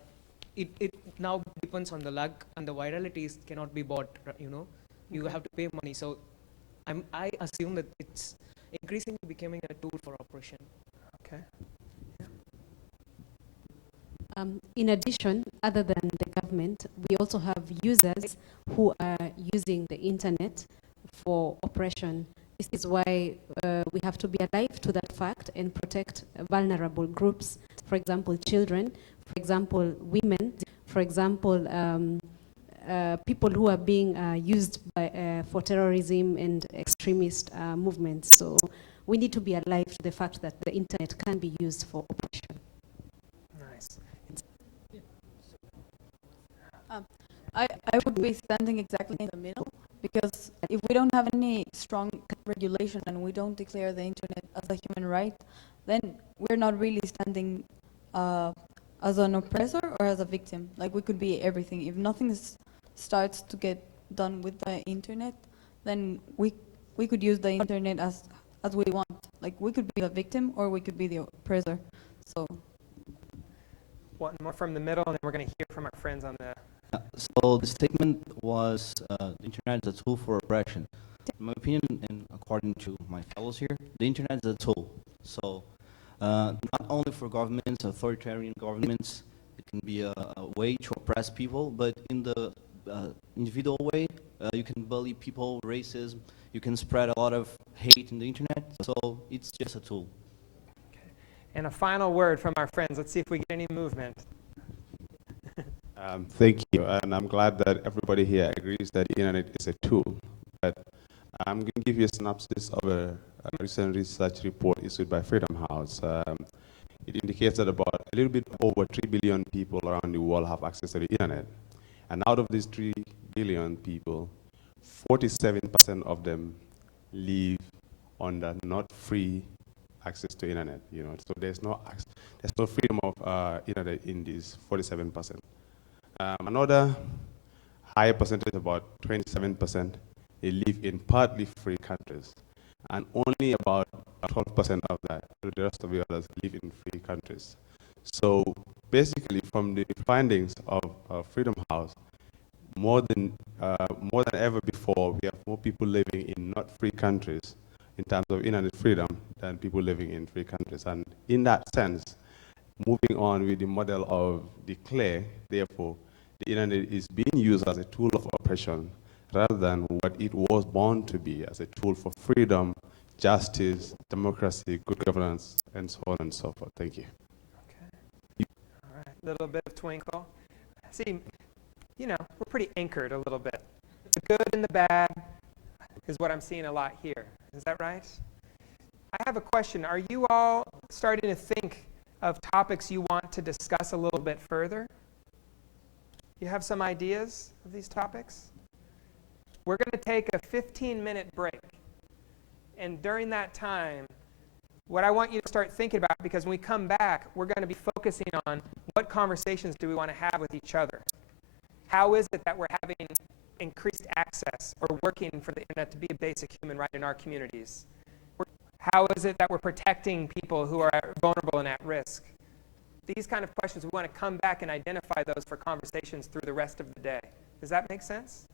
it now depends on the luck, and the viralities cannot be bought, you know. You have to pay money. So I assume that it's increasingly becoming a tool for oppression. Okay. In addition, other than the government, we also have users who are using the internet for oppression. This is why we have to be alive to that fact and protect vulnerable groups, for example, children, for example, women, for example, people who are being used for terrorism and extremist movements. So we need to be alive to the fact that the internet can be used for oppression. Nice. I would be standing exactly in the middle, because if we don't have any strong regulation and we don't declare the internet as a human right, then we're not really standing as an oppressor or as a victim. Like, we could be everything. If nothing starts to get done with the internet, then we could use the internet as we want. Like, we could be the victim or we could be the oppressor. So One more from the middle, and then we're going to hear from our friends on the... So the statement was the internet is a tool for oppression. In my opinion, and according to my fellows here, the internet is a tool. So not only for governments, authoritarian governments, it can be a way to oppress people, but in the individual way, you can bully people, racism, you can spread a lot of hate in the internet, so it's just a tool. And a final word from our friends. Let's see if we get any movement. Thank you, and I'm glad that everybody here agrees that the internet is a tool. But I'm going to give you a synopsis of a recent research report issued by Freedom House. It indicates that about a little bit over 3 billion people around the world have access to the internet. And out of these 3 billion people, 47% of them live under not free access to internet. You know, so there's no freedom of internet in these 47%. Another higher percentage, about 27%, they live in partly free countries, and only about 12% of that, the rest of the others, live in free countries. So basically, from the findings of Freedom House, more than ever before, we have more people living in not free countries in terms of internet freedom than people living in free countries. And in that sense, moving on with the model of declare, therefore, the internet is being used as a tool of oppression rather than what it was born to be, as a tool for freedom, justice, democracy, good governance, and so on and so forth. Thank you. Okay. All right. A little bit of twinkle. See, you know, we're pretty anchored a little bit. The good and the bad is what I'm seeing a lot here. Is that right? I have a question. Are you all starting to think of topics you want to discuss a little bit further? You have some ideas of these topics? We're going to take a 15-minute break. And during that time, what I want you to start thinking about, because when we come back, we're going to be focusing on what conversations do we want to have with each other. How is it that we're having increased access or working for the internet to be a basic human right in our communities? How is it that we're protecting people who are vulnerable and at risk? These kind of questions, we want to come back and identify those for conversations through the rest of the day. Does that make sense?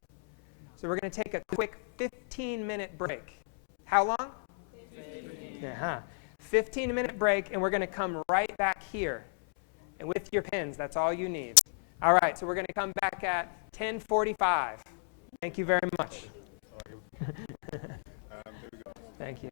So we're going to take a quick 15-minute break. How long? 15-minute break, and we're going to come right back here. And with your pens, that's all you need. All right, so we're going to come back at 10:45. Thank you very much. Thank you.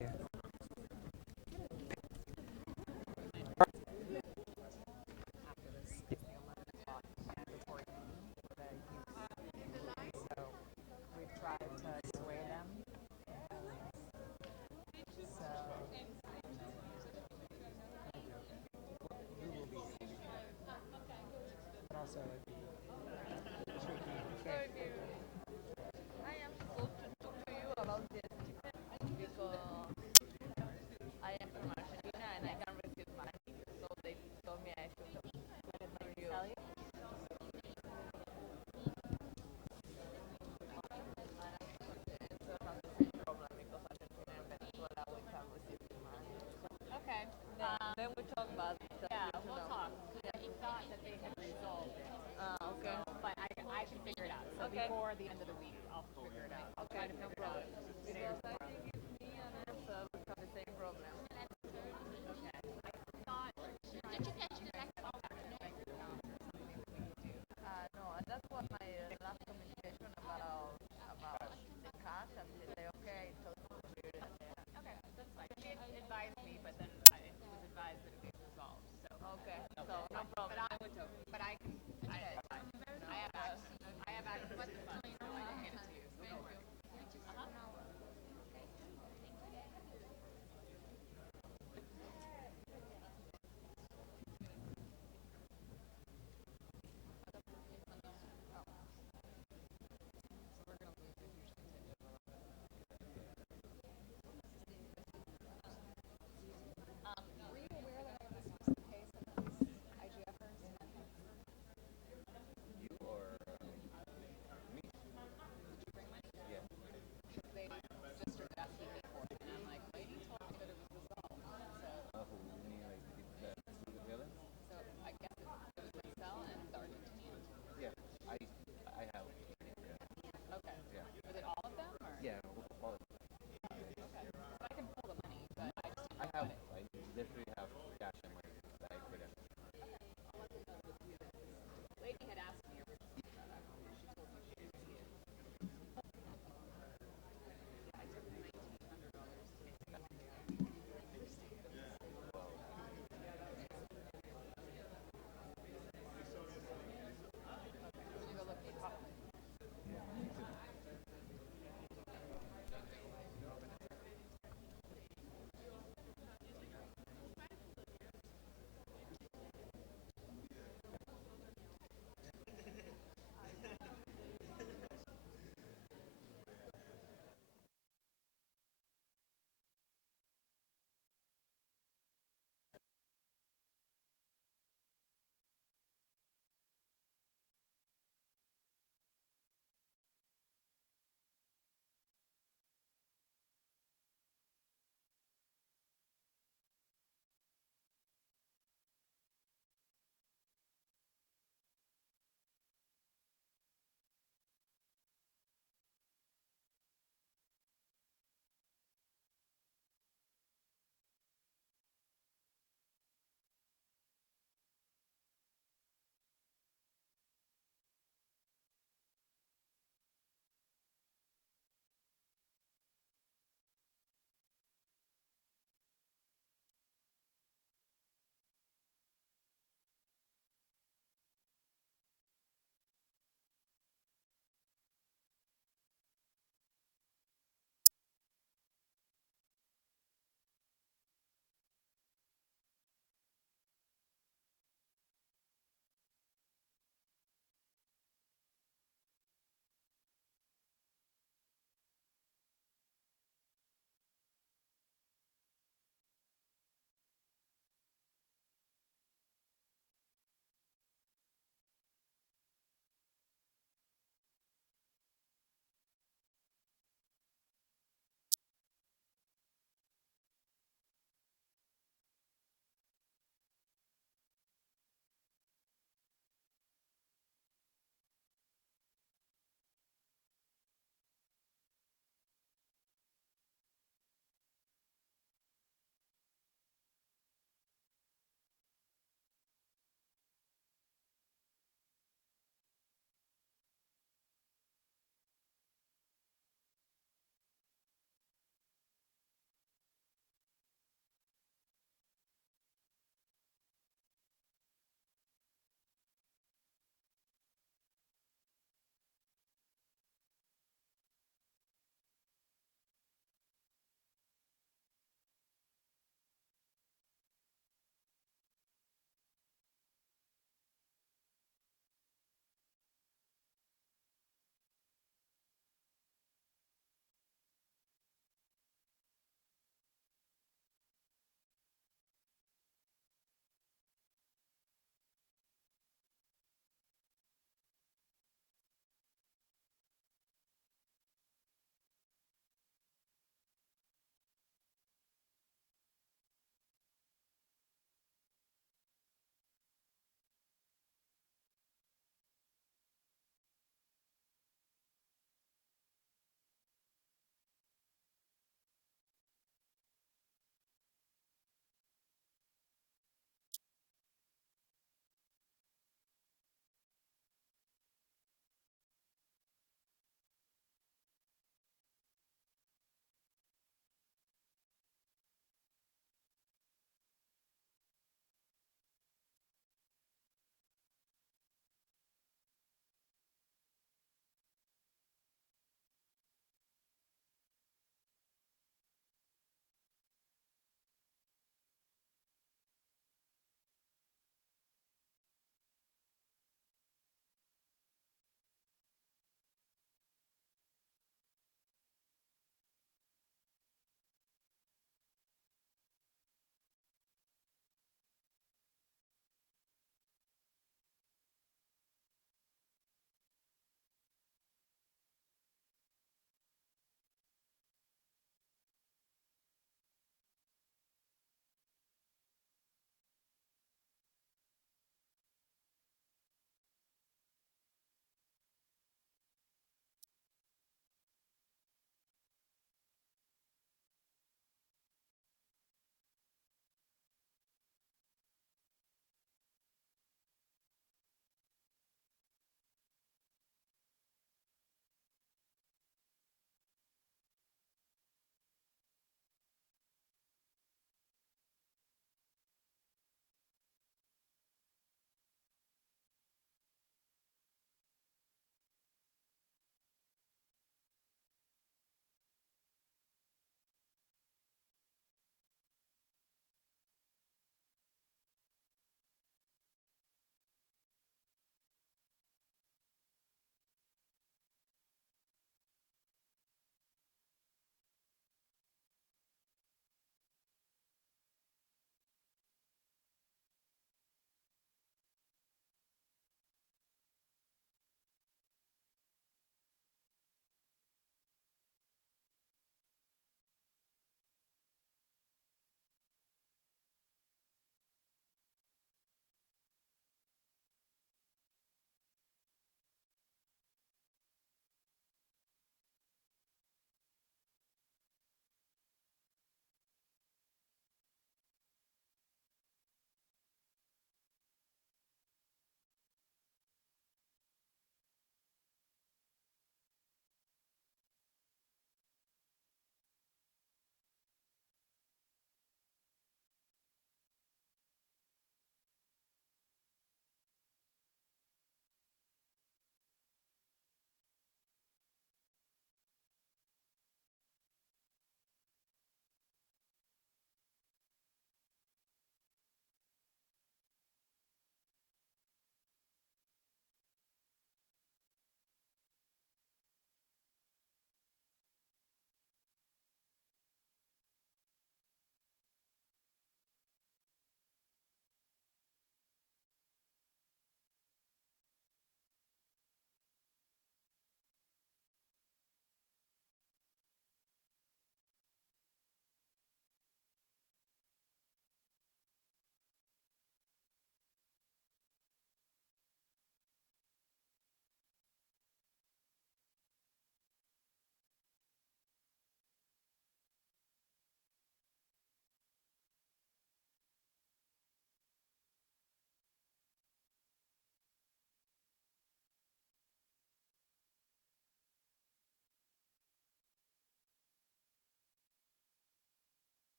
Then we talk about it. Yeah, we'll talk. Yeah, he thought that they had resolved it. Okay. So, but I can figure it out. So before the end of the week, I'll figure it out. Okay. No, and that's what my last communication about the cash, and she said, okay, so it's weird. Okay, that's fine. She advised me, but then it was advised that it gets resolved. So okay, so no problem. But I can. I have access. I have access to the funds, so I can get it to you. So don't worry. Were you aware that this was the case of these IGFers? You or me? Did you bring mine? Yeah. They just started asking me for it, and I'm like, lady told me that it was resolved. So, Who mean like the together? so I guess it was my cell and the Argentinian. Yeah, I have. Okay. Yeah. Was it all of them, or? Yeah, all of them. Okay. So I can pull the money, but I just didn't I know have. it. I literally have cash in my bag for them. Lady had asked me originally about that. She told me she didn't see it. Yeah, I took $1,900 to make it. We're gonna go look for coffee.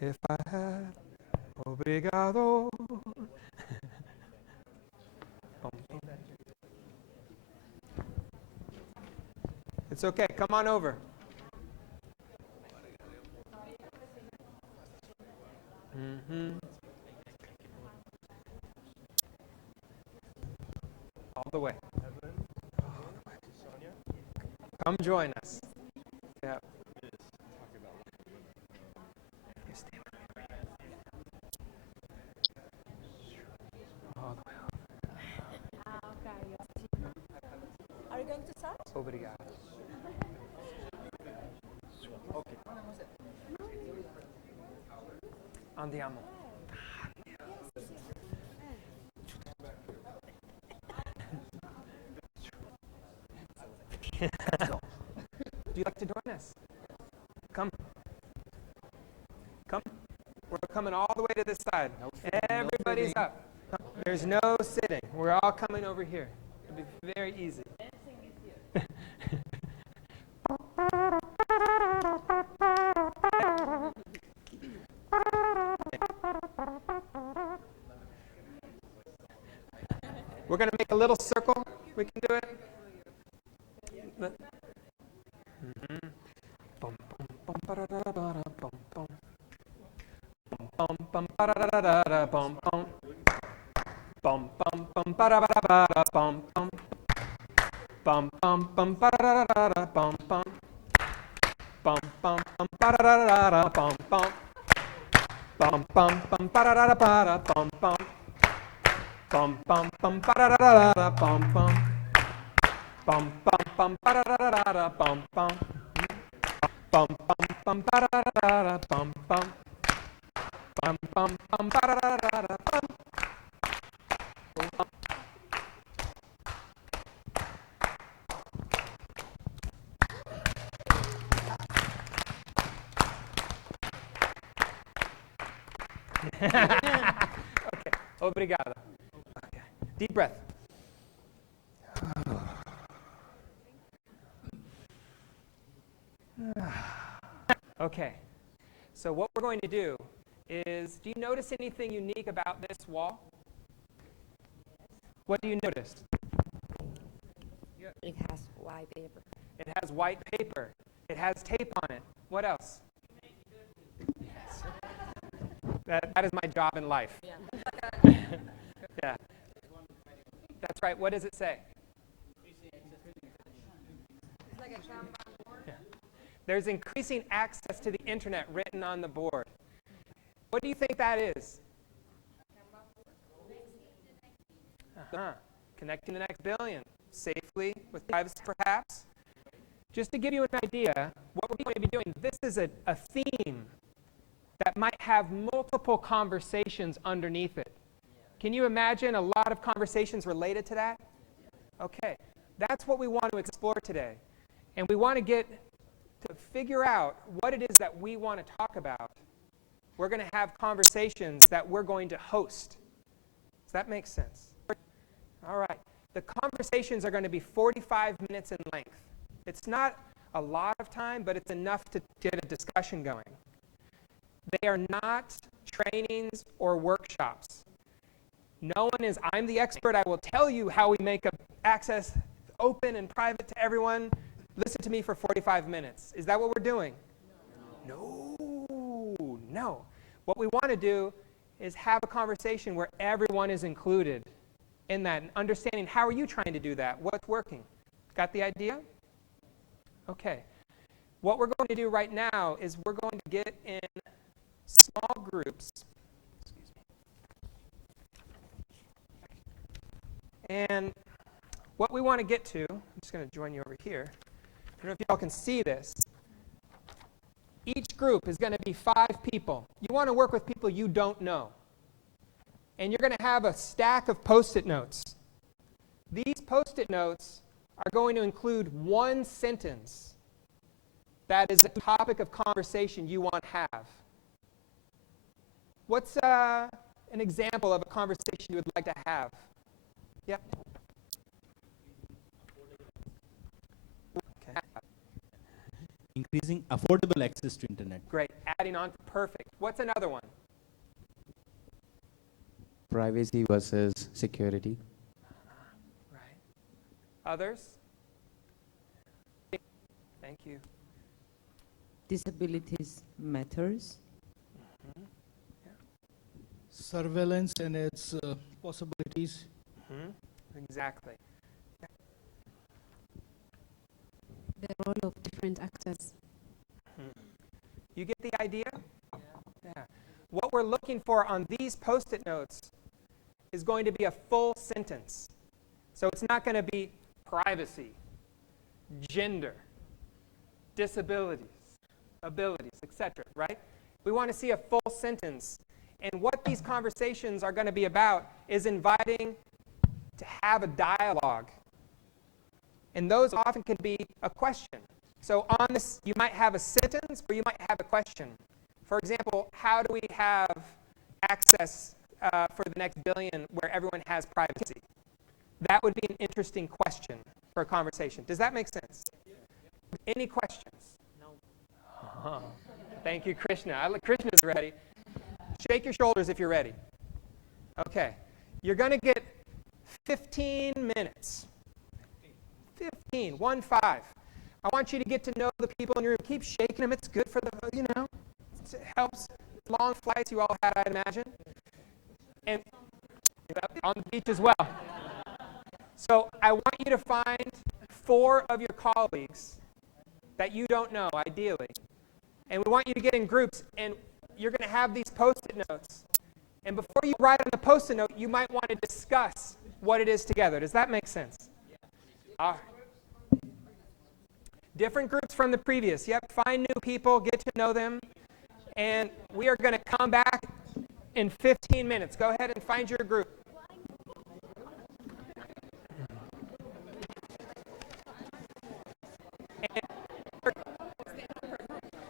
if I had. Obrigado. It's okay. Come on over. Mm-hmm. All the way. Come join us. Yeah. All the way Are you going to start? over. Obrigado. Okay. Andiamo. Do you like to join us? Come. Come. We're coming all the way to this side. Everybody's up. There's no sitting. We're all coming over here. It'll be very easy. We're going to make a little circle. We can do it. Mm-hmm. Bum, bum, bum, ba-da-da-da-da, bum, bum. Bum, bum, ba-da-da-da-da, bum, bum. Bum, bum, bum, ba-da-ba-da-ba-da, bum, bum. Bum, bum, bum, ba-da-da-da-da, bum, bum. Bum, bum, bum, ba-da-da-da-da, bum, bum. Bum, bum, bum, ba-da-da-da-ba-da, bum, bum. Bum, bum, bum, ba-da-da-da-da, bum, bum. Bum, bum, bum, ba-da-da-da-da, bum, bum. Bum, bum, bum, ba-da-da-da-da, bum, bum. Bum, bum, bum, ba-da-da-da-da, bum. Okay, obrigado. Okay. Deep breath. Okay, so what we're going to do is, do you notice anything unique about this wall? What do you notice? It has white paper. It has white paper. It has tape on it. What else? Yes. That is my job in life. Yeah. Yeah. That's right. What does it say? Yeah. There's increasing access to the internet written on the board. What do you think that is? Connecting the next billion. Safely, with privacy perhaps. Just to give you an idea, what we're going to be doing, this is a theme that might have multiple conversations underneath it. Can you imagine a lot of conversations related to that? Okay, that's what we want to explore today. And we want to get to figure out what it is that we want to talk about. We're going to have conversations that we're going to host. Does that make sense? All right. The conversations are going to be 45 minutes in length. It's not a lot of time, but it's enough to get a discussion going. They are not trainings or workshops. No one is, I'm the expert, I will tell you how we make access open and private to everyone. Listen to me for 45 minutes. Is that what we're doing? No. What we want to do is have a conversation where everyone is included in that, and understanding how are you trying to do that? What's working? Got the idea? Okay. What we're going to do right now is we're going to get in small groups. And what we want to get to, I'm just going to join you over here. I don't know if y'all can see this. Each group is going to be 5 people. You want to work with people you don't know. And you're going to have a stack of Post-it notes. These Post-it notes are going to include one sentence that is a topic of conversation you want to have. What's an example of a conversation you would like to have? Yep. Okay. increasing affordable access to internet. Great. Adding on, perfect. What's another one? Privacy versus security. Right. Others? Thank you. Disabilities matters. Mhm. Surveillance and its possibilities. Exactly. The role of different actors. You get the idea? Yeah. What we're looking for on these Post-it notes is going to be a full sentence. So it's not going to be privacy, gender, disabilities, abilities, etc., right? We want to see a full sentence. And what these conversations are going to be about is inviting to have a dialogue. And those often can be a question. So on this, you might have a sentence or you might have a question. For example, how do we have access for the next billion where everyone has privacy? That would be an interesting question for a conversation. Does that make sense? Any questions? No. Thank you, Krishna. Krishna's ready. Shake your shoulders if you're ready. Okay. You're going to get 15 minutes. 15, 1-5. I want you to get to know the people in your room. Keep shaking them. It's good for the, it helps. Long flights you all had, I'd imagine. And on the beach as well. So I want you to find 4 of your colleagues that you don't know, ideally. And we want you to get in groups, and you're going to have these Post-it notes. And before you write on the Post-it note, you might want to discuss what it is together. Does that make sense? All right. Different groups from the previous. Yep, find new people, get to know them. And we are going to come back in 15 minutes. Go ahead and find your group.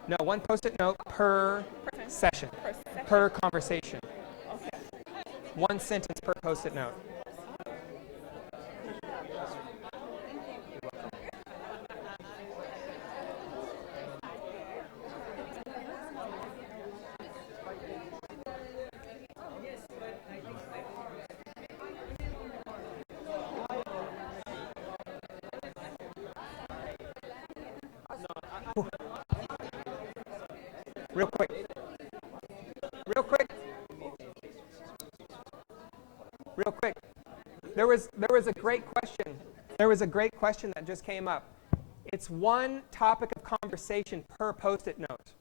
No, 1 Post-it note per session, per conversation. 1 sentence per Post-it note. Real quick. Real quick. Real quick. There was a great question. There was a great question that just came up. It's 1 topic of conversation per Post-it note.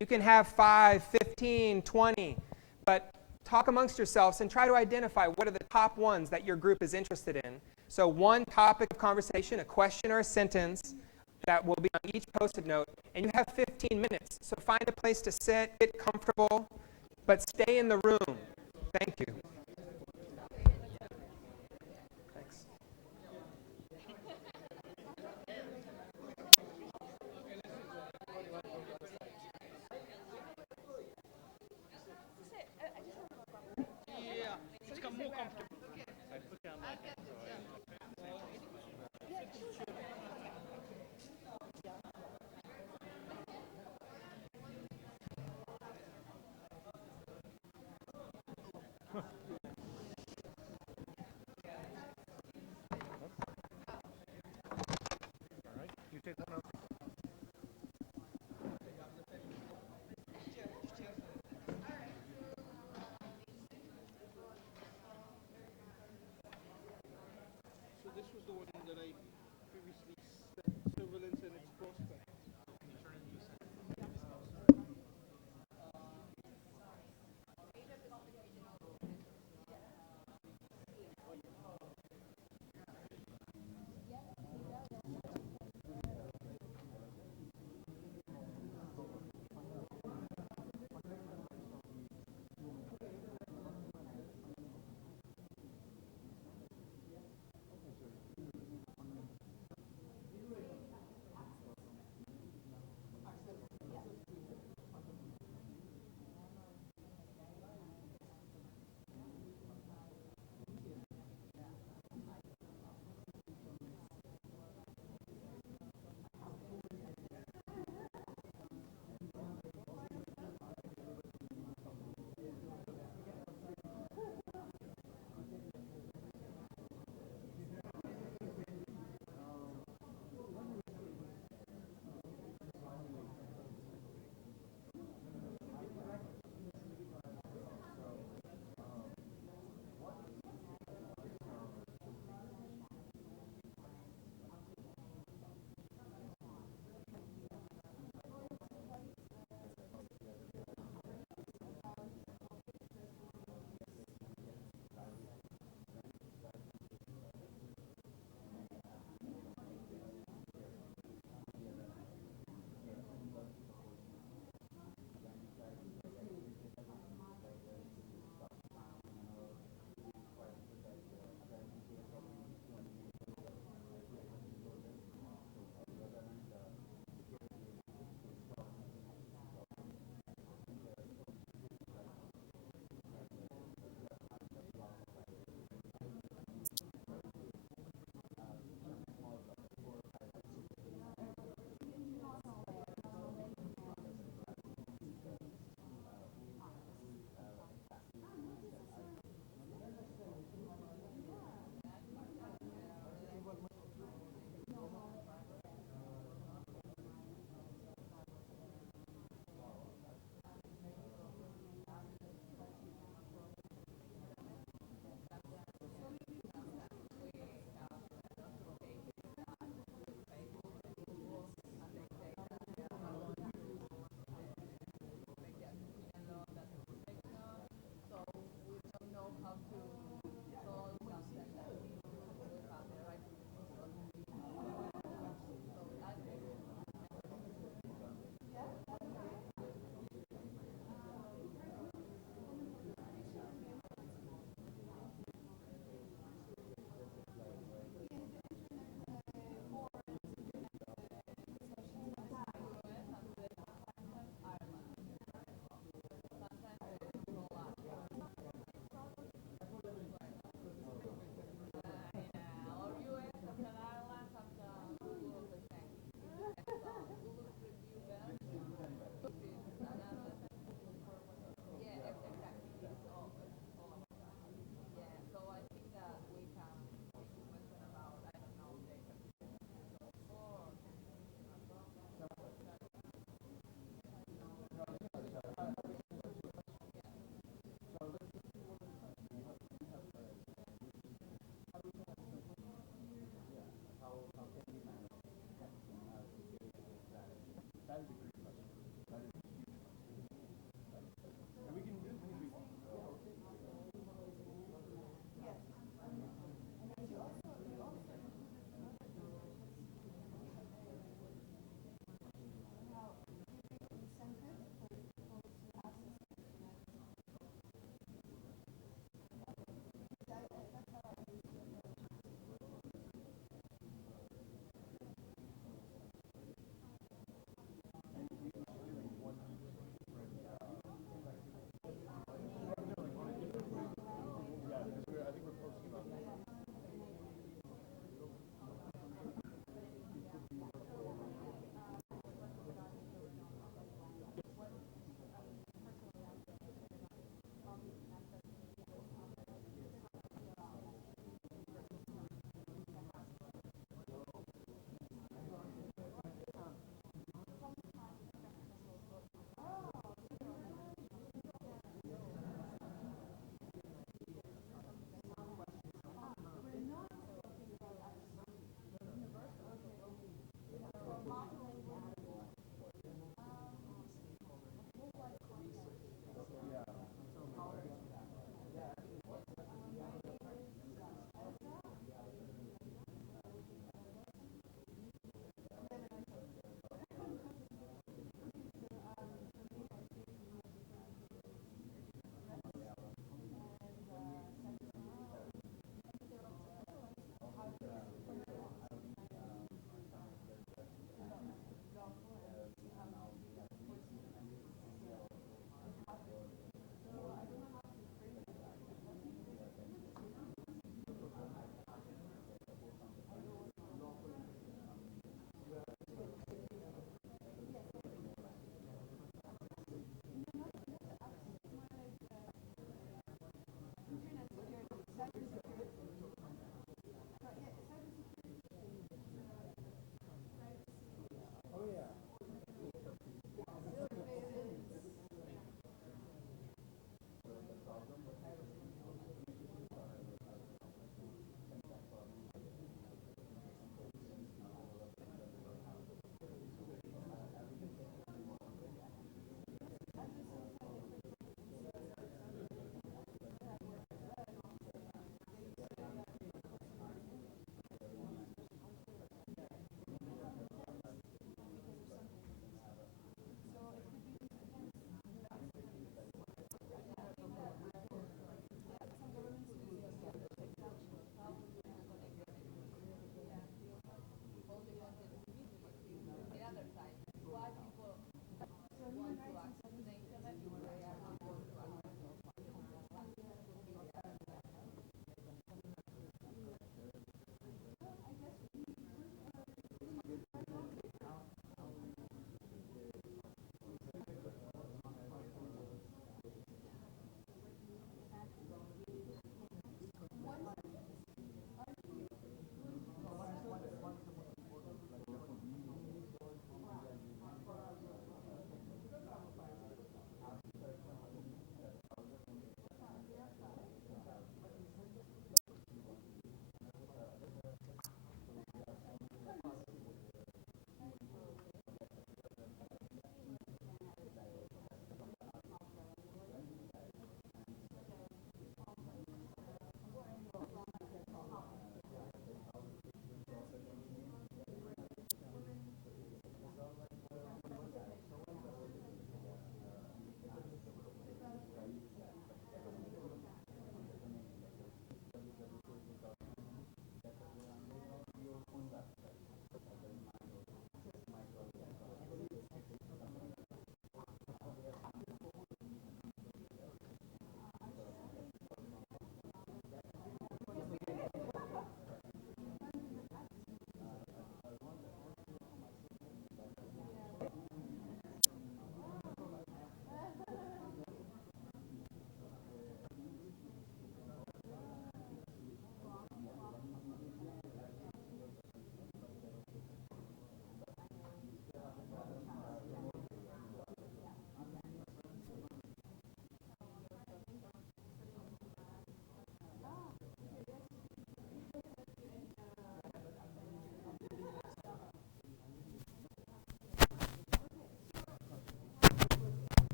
You can have 5, 15, 20, but talk amongst yourselves and try to identify what are the top ones that your group is interested in. So 1 topic of conversation, a question or a sentence that will be on each Post-it note, and you have 15 minutes. So find a place to sit, get comfortable, but stay in the room. Thank you. Thanks. Yeah, it's become more comfortable. So this was the one that I previously said, surveillance and its prospect.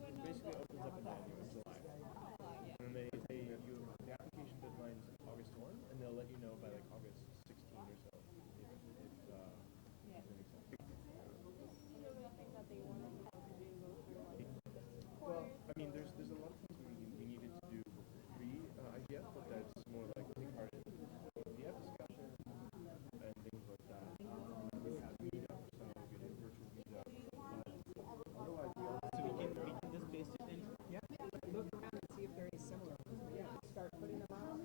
basically opens up a deadline in July. And they say the application deadline is August 1, and they'll let you know by like August 16 or so if well, I mean, there's a lot of things we needed to do pre-IGF, but that's more like take part in IGF discussion and things like that. We have meetups, so we did virtual meetups. Otherwise, we can just paste it in. Yeah. Look around and see if they're any similar. Yeah. Start putting them out.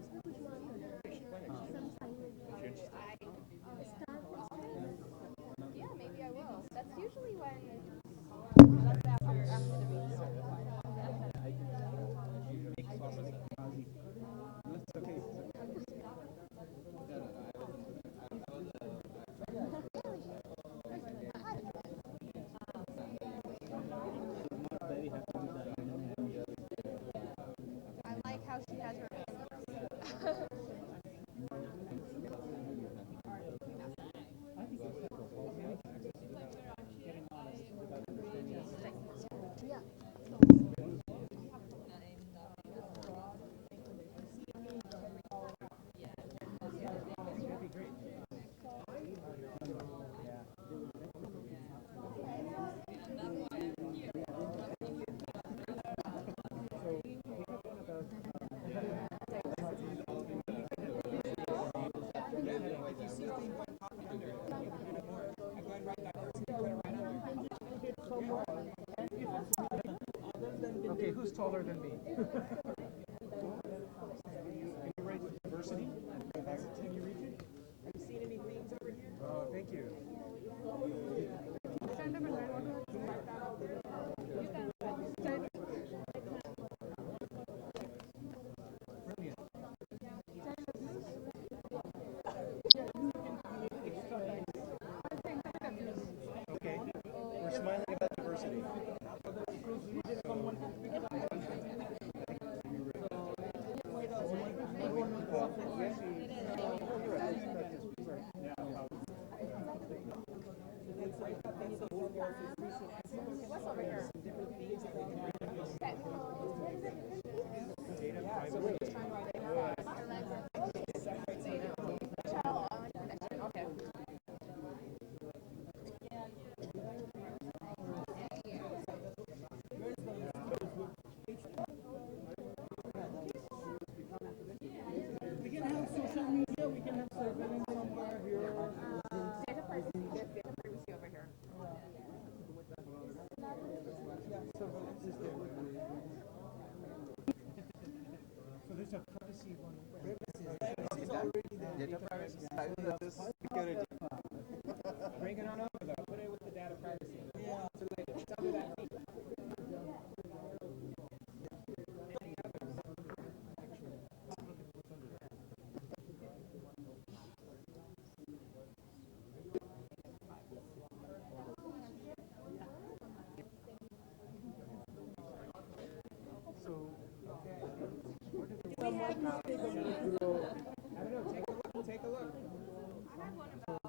Yeah, maybe I will. That's usually when. I like how she has her hands. Okay, who's taller than me? Can you write diversity? Can you read it? Have you seen any themes over here? Oh, thank you. Okay, we're smiling about diversity. We can have social media, we can have surveillance somewhere here. Data privacy over here. So there's a privacy one. Privacy is already there. Data privacy is security. Bring it on over though. Put it with the data privacy. Yeah. It's under that feature. Take a look. I have one about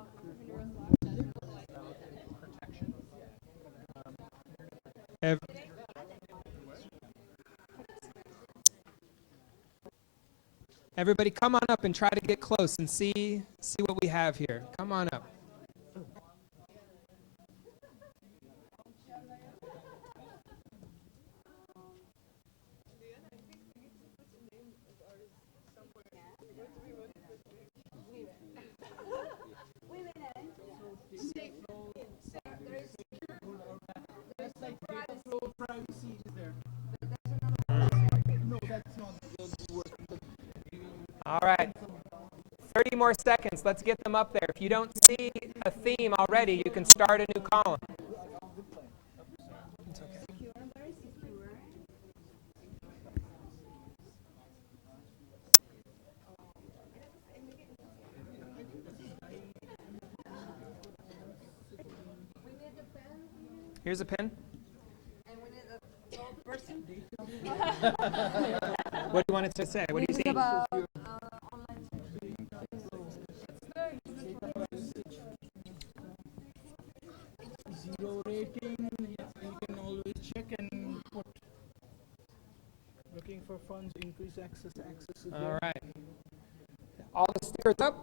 Everybody come on up and try to get close and see what we have here. Come on up. Privacy is there. No, that's not. All right. 30 more seconds. Let's get them up there. If you don't see a theme already, you can start a new column. It's okay. Here's a pen. What do you want it to say? What do you see? Zero rating, you can always check and put for funds, increase access, access is All there. right. All the stickers up?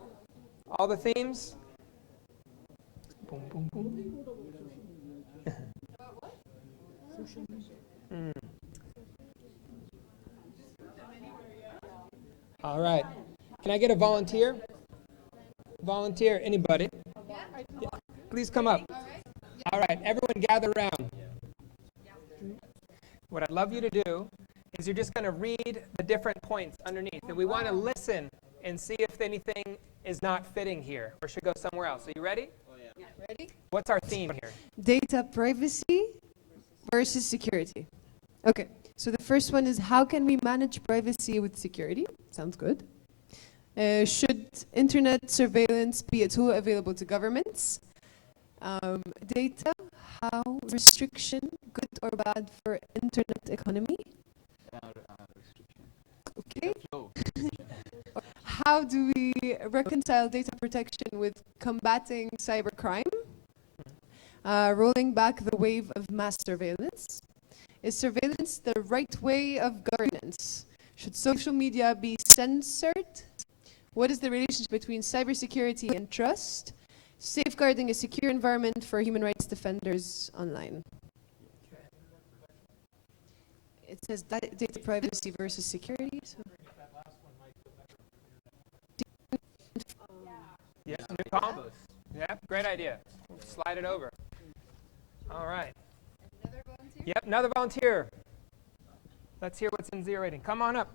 All the themes? Boom, boom, boom. Mm. All right. Can I get a volunteer? Volunteer, anybody? Yeah. Please come up. All right, everyone gather around. What I'd love you to do is you're just going to read the different points underneath. And we want to listen and see if anything is not fitting here or should go somewhere else. Are you ready? Ready? What's our theme here? Data privacy versus security. Okay, so the first one is how can we manage privacy with security? Sounds good. Should internet surveillance be a tool available to governments? Data, how restriction, good or bad for internet economy? Okay. How do we reconcile data protection with combating cybercrime? Rolling back the wave of mass surveillance. Is surveillance the right way of governance? Should social media be censored? What is the relationship between cybersecurity and trust? Safeguarding a secure environment for human rights defenders online. It says data privacy versus security. So. Yeah, new combos. Yeah, great idea. Slide it over. All right. Another volunteer? Yep, another volunteer. Let's hear what's in zero rating. Come on up.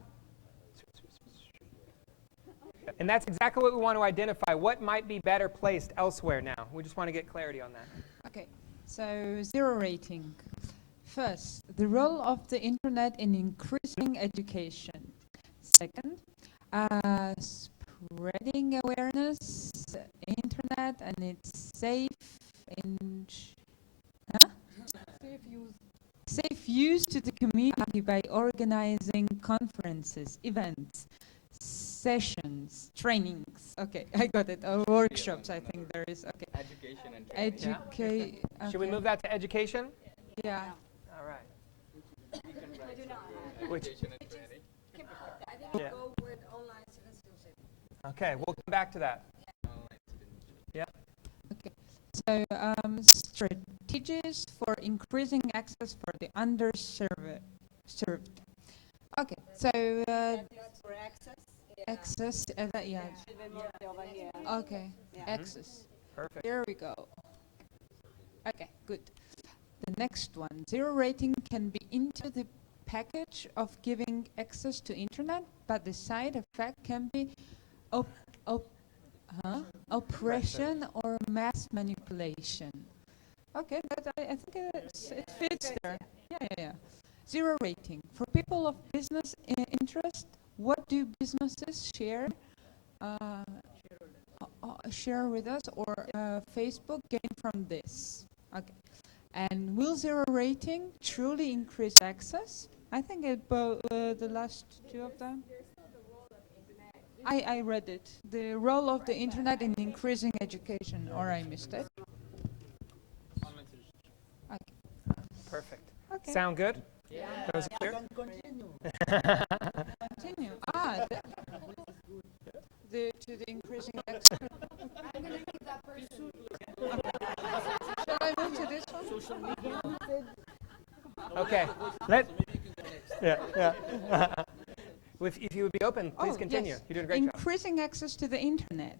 And that's exactly what we want to identify. What might be better placed elsewhere now? We just want to get clarity on that. Okay, so zero rating. First, the role of the internet in increasing education. Second, spreading awareness, internet and its safe safe use to the community by organizing conferences, events, sessions, trainings. Okay, I got it. Workshops, I think there is. Okay. Education and training. Educate. Yeah. Should we move that to education? Yeah. All right. I do not. Which? I think Yeah. go with online citizenship. Okay, we'll come back to that. Yeah. Okay. So strategies for increasing access for the underserved. Okay. So For access. access. Yeah. Should be more over here. Okay. Yeah. Access. Perfect. Here we go. Okay. Good. The next one. Zero rating can be into the package of giving access to internet, but the side effect can be oppression or mass manipulation. Okay, but I think it fits there. Yeah. Zero rating. For people of business interest, what do businesses share with us or Facebook gain from this? Okay. And will zero rating truly increase access? I think the last two of them. I read it. The role of the internet in increasing education, or I missed it. Okay. Perfect. Okay. Sound good? Yeah. Those are clear? Continue. To the increasing access. I'm going to keep that person. Shall I move to this one? Social media. Okay. If you would be open, please continue. Yes. You're doing a great job. Increasing access to the internet.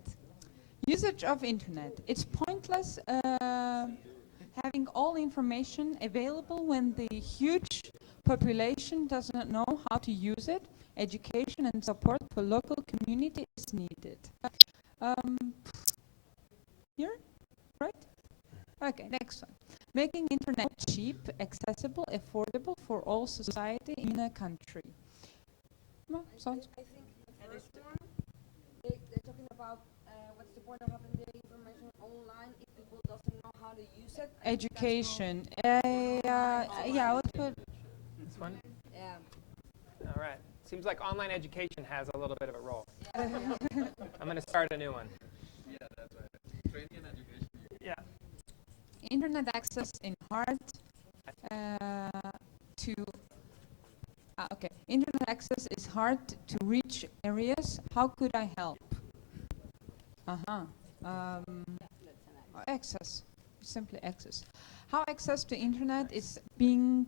Usage of internet. It's pointless having all information available when the huge population does not know how to use it. Education and support for local community is needed. Here? Right? Okay, next one. Making internet cheap, accessible, affordable for all society in a country. No, sounds I think the first one, they're talking about what's the point of having the information online if people doesn't know how to use it. education. Yeah, I would put This one? Yeah. All right. Seems like online education has a little bit of a role. I'm going to start a new one. Yeah, that's right. Training and education. Yeah. internet access in hard to Okay. Internet access is hard to reach areas. How could I help? Access. Simply access. How access to internet is being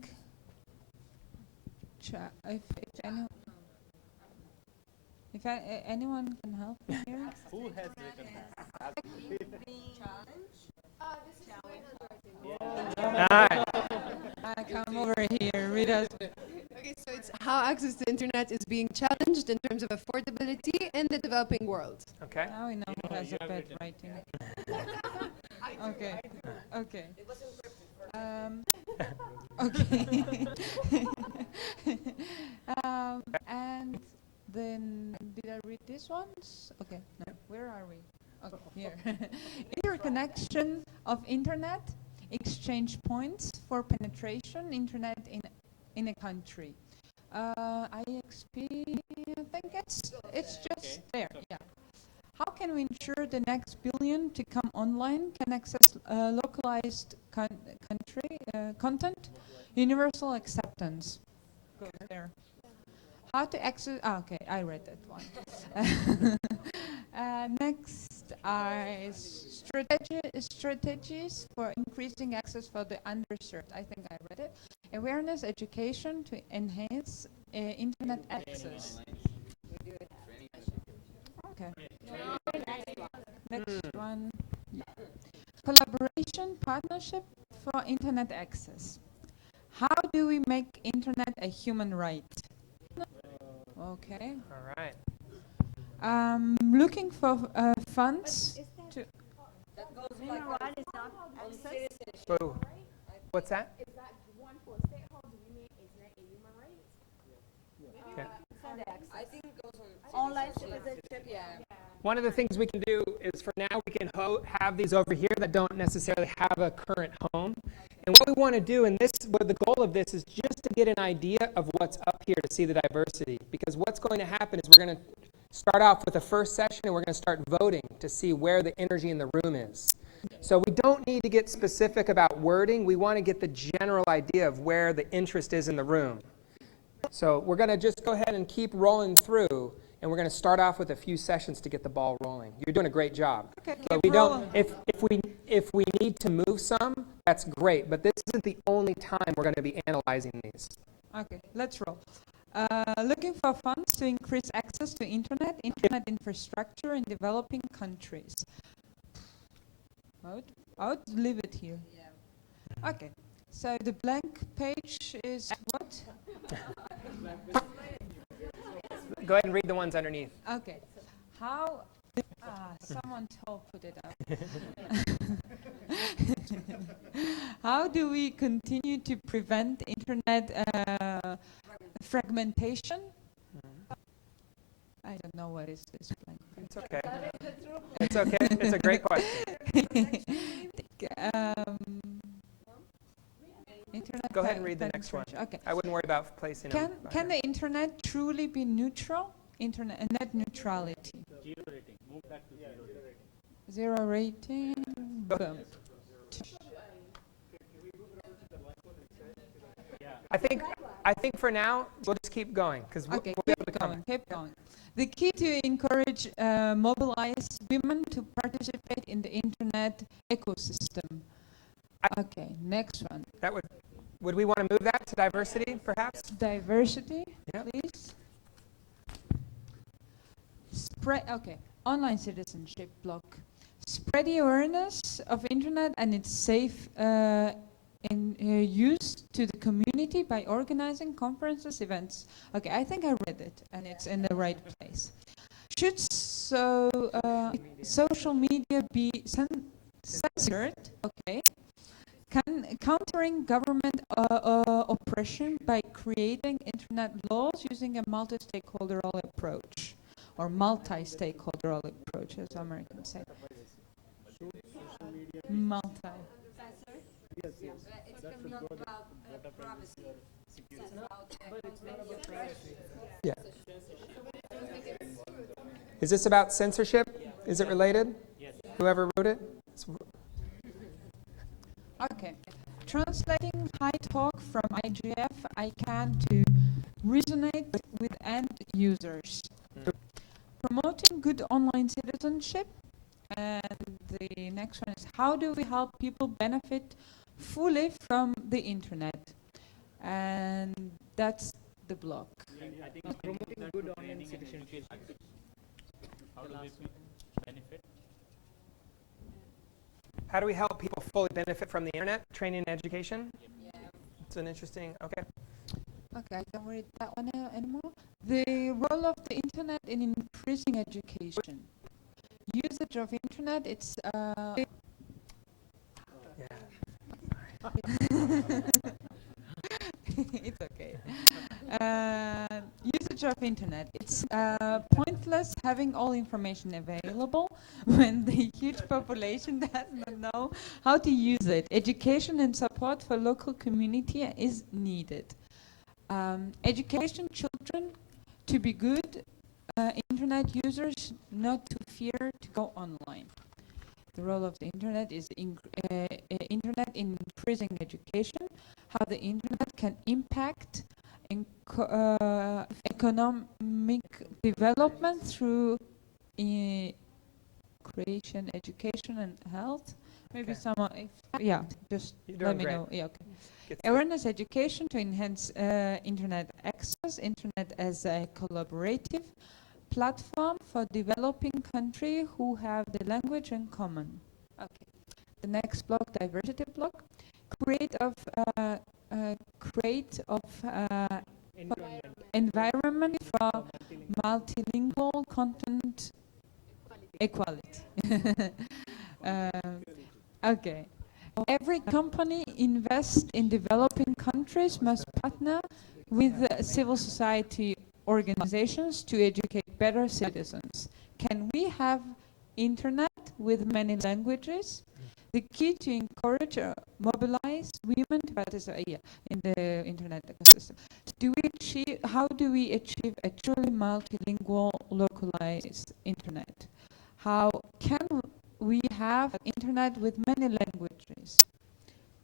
if anyone can help me here. Who has written that? Come over here, read us. Okay, so it's how access to internet is being challenged in terms of affordability in the developing world. Okay. Now we know who has a bad writing. Okay. Okay. Okay. And then did I read these ones? Okay. No. Where are we? Okay, here. Interconnection of internet, exchange points for penetration internet in a country. IXP, I think it's just there. Yeah. How can we ensure the next billion to come online can access localized country content? Universal acceptance. Goes there. How to access? Okay, I read that one. Next are strategies for increasing access for the underserved. I think I read it. Awareness, education to enhance internet access. Okay. Next one. Collaboration, partnership for internet access. How do we make internet a human right? Okay. All right. Looking for funds to. Human right is not access. Whoa. What's that? Is that one for state? How do we make internet a human right? Okay. I think it goes on online citizenship. Yeah. One of the things we can do is for now we can have these over here that don't necessarily have a current home. And what we want to do in this, what the goal of this is just to get an idea of what's up here to see the diversity. Because what's going to happen is we're going to start off with the first session and we're going to start voting to see where the energy in the room is. So we don't need to get specific about wording. We want to get the general idea of where the interest is in the room. So we're going to just go ahead and keep rolling through, and we're going to start off with a few sessions to get the ball rolling. You're doing a great job. Okay, but we don't. If we need to move some, that's great. But this isn't the only time we're going to be analyzing these. Okay, let's roll. Looking for funds to increase access to internet infrastructure in developing countries. I would leave it here. Yeah. Okay, so the blank page is what? Go ahead and read the ones underneath. Okay. How? Someone put it up. How do we continue to prevent internet fragmentation? I don't know what is this blank. It's okay. It's okay. It's a great question. Go ahead and read the next one. Okay. I wouldn't worry about placing them. Can the internet truly be neutral? Net neutrality. Zero rating. Move that to zero rating. 0 rating. Boom. I think for now we'll just keep going because we'll be able to come. Keep going. The key to encourage mobilize women to participate in the internet ecosystem. Okay, next one. That would we want to move that to diversity, perhaps? Diversity, please. Okay, online citizenship block. Spread the awareness of internet and its safe use to the community by organizing conferences, events. Okay, I think I read it and it's in the right place. Should social media be censored? Okay. Countering government oppression by creating internet laws using a multi-stakeholderal approach, or multi-stakeholderal approach, as Americans say. Multi. Yes, yes. That should go about privacy. Yeah. Is this about censorship? Is it related? Yes. Whoever wrote it? Okay. Translating high talk from IGF, I can to resonate with end users. Promoting good online citizenship. And the next one is, how do we help people benefit fully from the internet? And that's the block. I think promoting good online citizenship. How do they benefit? How do we help people fully benefit from the internet? Training and education? Yeah. It's an interesting, okay. Okay, I don't read that one anymore. The role of the internet in increasing education. Usage of internet, it's it's okay. Usage of internet. It's pointless having all information available when the huge population does not know how to use it. Education and support for local community is needed. Education children to be good internet users, not to fear to go online. The role of the internet is internet in increasing education, how the internet can impact economic development through creation, education, and health. Maybe Okay. someone, yeah, just You're let doing me great. know. Yeah, okay. Get through. Awareness education to enhance internet access, internet as a collaborative platform for developing countries who have the language in common. Okay. The next block, diversity block. Create of environment for multilingual content equality. Okay. Every company invests in developing countries must partner with civil society organizations to educate better citizens. Can we have internet with many languages? The key to encourage or mobilize women to participate in the internet ecosystem. How do we achieve a truly multilingual, localized internet? How can we have internet with many languages?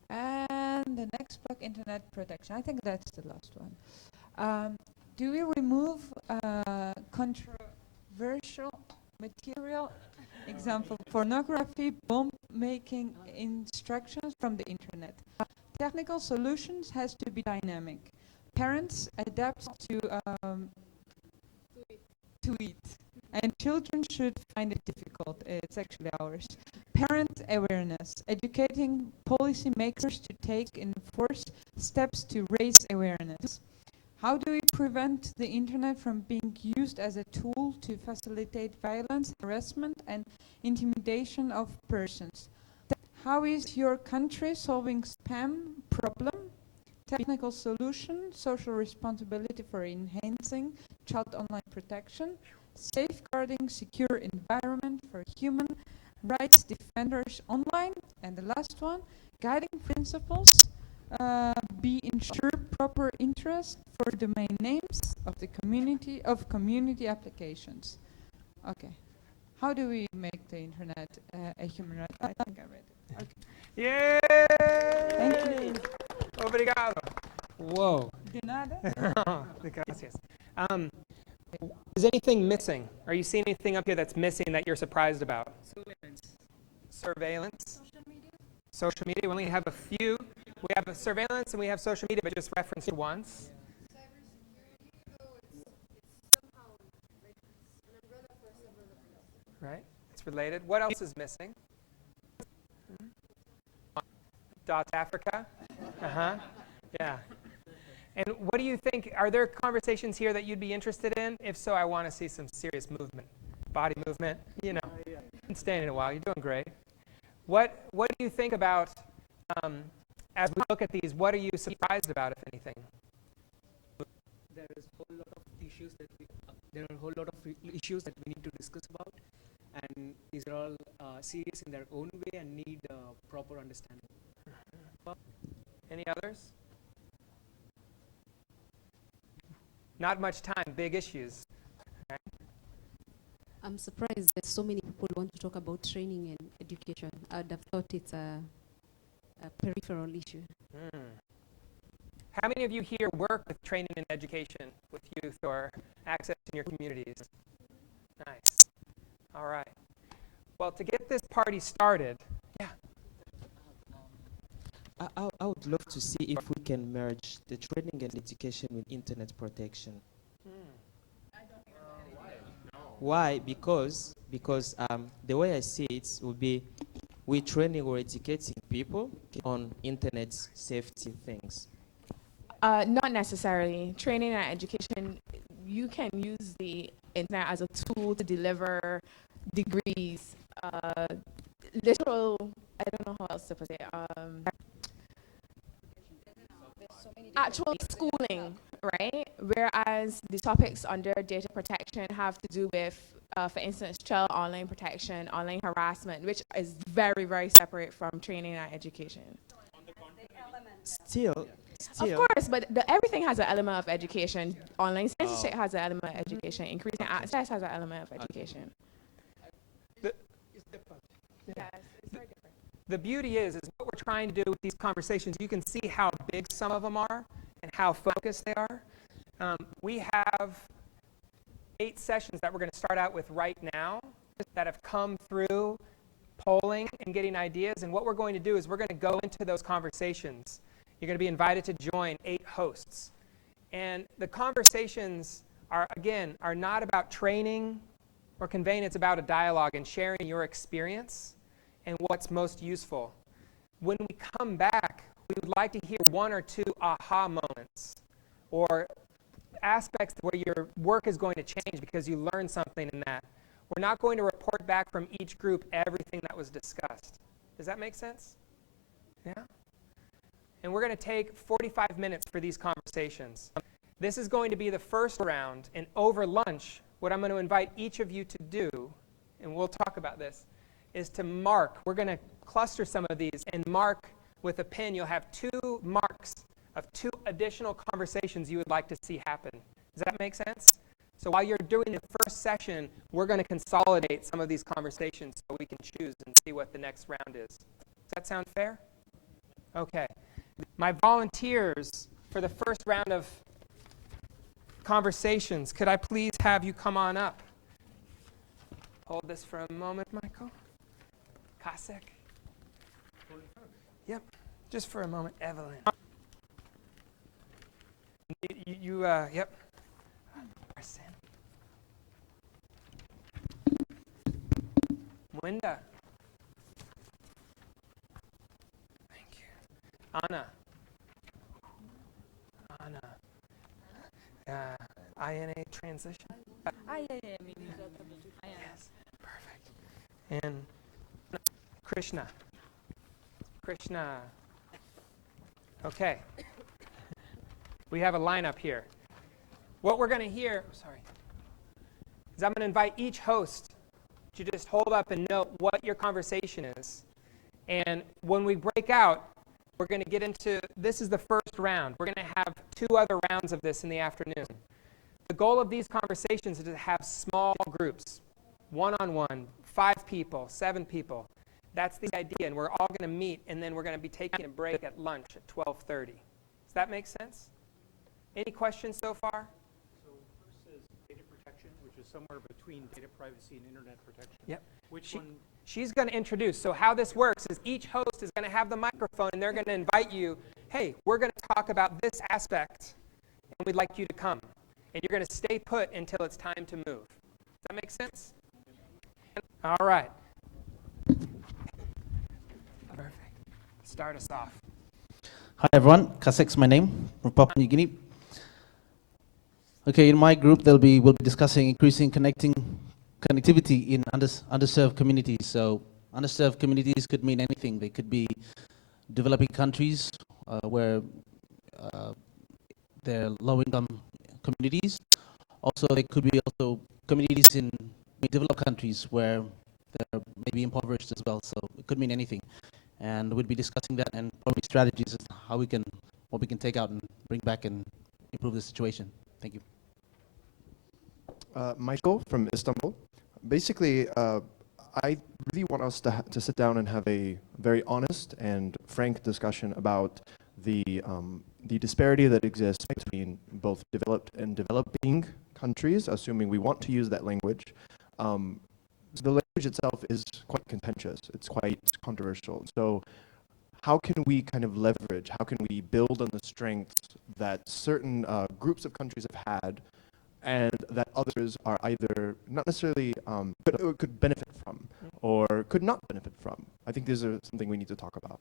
And the next block, internet protection. I think that's the last one. Do we remove controversial material? Example, pornography, bomb-making instructions from the internet. Technical solutions has to be dynamic. Parents adapt to it. And children should find it difficult. It's actually ours. Parent awareness. Educating policymakers to take enforced steps to raise awareness. How do we prevent the internet from being used as a tool to facilitate violence, harassment, and intimidation of persons? How is your country solving spam problem? Technical solution, social responsibility for enhancing child online protection, safeguarding secure environment for human rights defenders online, and the last one, guiding principles, ensure proper interest for domain names of the community applications. Okay. How do we make the internet a human right? I think I read it. Okay. Yay! Thank you. Obrigado. Whoa. De nada. Gracias. Is anything missing? Are you seeing anything up here that's missing that you're surprised about? Surveillance. Social media. We only have a few. We have a surveillance and we have social media, but just referenced once. Right? It's related. What else is missing? Dot Africa. Yeah. And what do you think? Are there conversations here that you'd be interested in? If so, I want to see some serious movement, body movement. You know, been staying in a while. You're doing great. What do you think about? As we look at these, what are you surprised about, if anything? There is a whole lot of issues that issues that we need to discuss about, and these are all serious in their own way and need proper understanding. Any others? Not much time. Big issues. Okay. I'm surprised that so many people want to talk about training and education. I'd have thought it's a peripheral issue. How many of you here work with training and education with youth or access in your communities? Nice. All right. Well, to get this party started, yeah. I would love to see if we can merge the training and education with internet protection. Why? Because the way I see it will be we training or educating people on internet safety things. Not necessarily. Training and education, you can use the internet as a tool to deliver degrees, literal, I don't know how else to put it, actual schooling, right? Whereas the topics under data protection have to do with, for instance, child online protection, online harassment, which is very, very separate from training and education. Still, of course, but everything has an element of education. Online censorship has an element of education. Increasing access has an element of education. The beauty is what we're trying to do with these conversations, you can see how big some of them are and how focused they are. We have 8 sessions that we're going to start out with right now that have come through polling and getting ideas. And what we're going to do is we're going to go into those conversations. You're going to be invited to join 8 hosts. And the conversations are not about training or conveying. It's about a dialogue and sharing your experience and what's most useful. When we come back, we would like to hear 1 or 2 aha moments or aspects where your work is going to change because you learned something in that. We're not going to report back from each group everything that was discussed. Does that make sense? Yeah? And we're going to take 45 minutes for these conversations. This is going to be the first round, and over lunch, what I'm going to invite each of you to do, and we'll talk about this, is to mark. We're going to cluster some of these and mark with a pen. You'll have 2 marks of 2 additional conversations you would like to see happen. Does that make sense? So while you're doing the first session, we're going to consolidate some of these conversations so we can choose and see what the next round is. Does that sound fair? Okay. My volunteers for the first round of conversations, could I please have you come on up? Hold this for a moment, Michael. Kasek. Yep, just for a moment. Evelyn. Yep. Arsen. Mwenda. Thank you. Anna. INA transition? Yes, perfect. And Krishna. Okay. We have a lineup here. What we're going to hear, is I'm going to invite each host to just hold up and note what your conversation is. And when we break out, we're going to get into, this is the first round. We're going to have 2 other rounds of this in the afternoon. The goal of these conversations is to have small groups, 1-on-1, 5 people, 7 people. That's the idea, and we're all going to meet, and then we're going to be taking a break at lunch at 12:30. Does that make sense? Any questions so far? So first is data protection, which is somewhere between data privacy and internet protection. Yep. Which one? She's going to introduce. So how this works is each host is going to have the microphone, and they're going to invite you, hey, we're going to talk about this aspect, and we'd like you to come. And you're going to stay put until it's time to move. Does that make sense? All right. Perfect. Start us off. Hi everyone, Kasek's my name, from Papua New Guinea. Okay, in my group we'll be discussing increasing connectivity in underserved communities. So underserved communities could mean anything. They could be developing countries where they're low-income communities. Also, they could be also communities in developed countries where they're maybe impoverished as well. So it could mean anything. And we'll be discussing that and probably strategies as how what we can take out and bring back and improve the situation. Thank you. Michael from Istanbul. Basically, I really want us to sit down and have a very honest and frank discussion about the the disparity that exists between both developed and developing countries, assuming we want to use that language. The language itself is quite contentious. It's quite controversial. So how can we kind of leverage, how can we build on the strengths that certain groups of countries have had and that others are either not necessarily could benefit from or could not benefit from? I think these are something we need to talk about.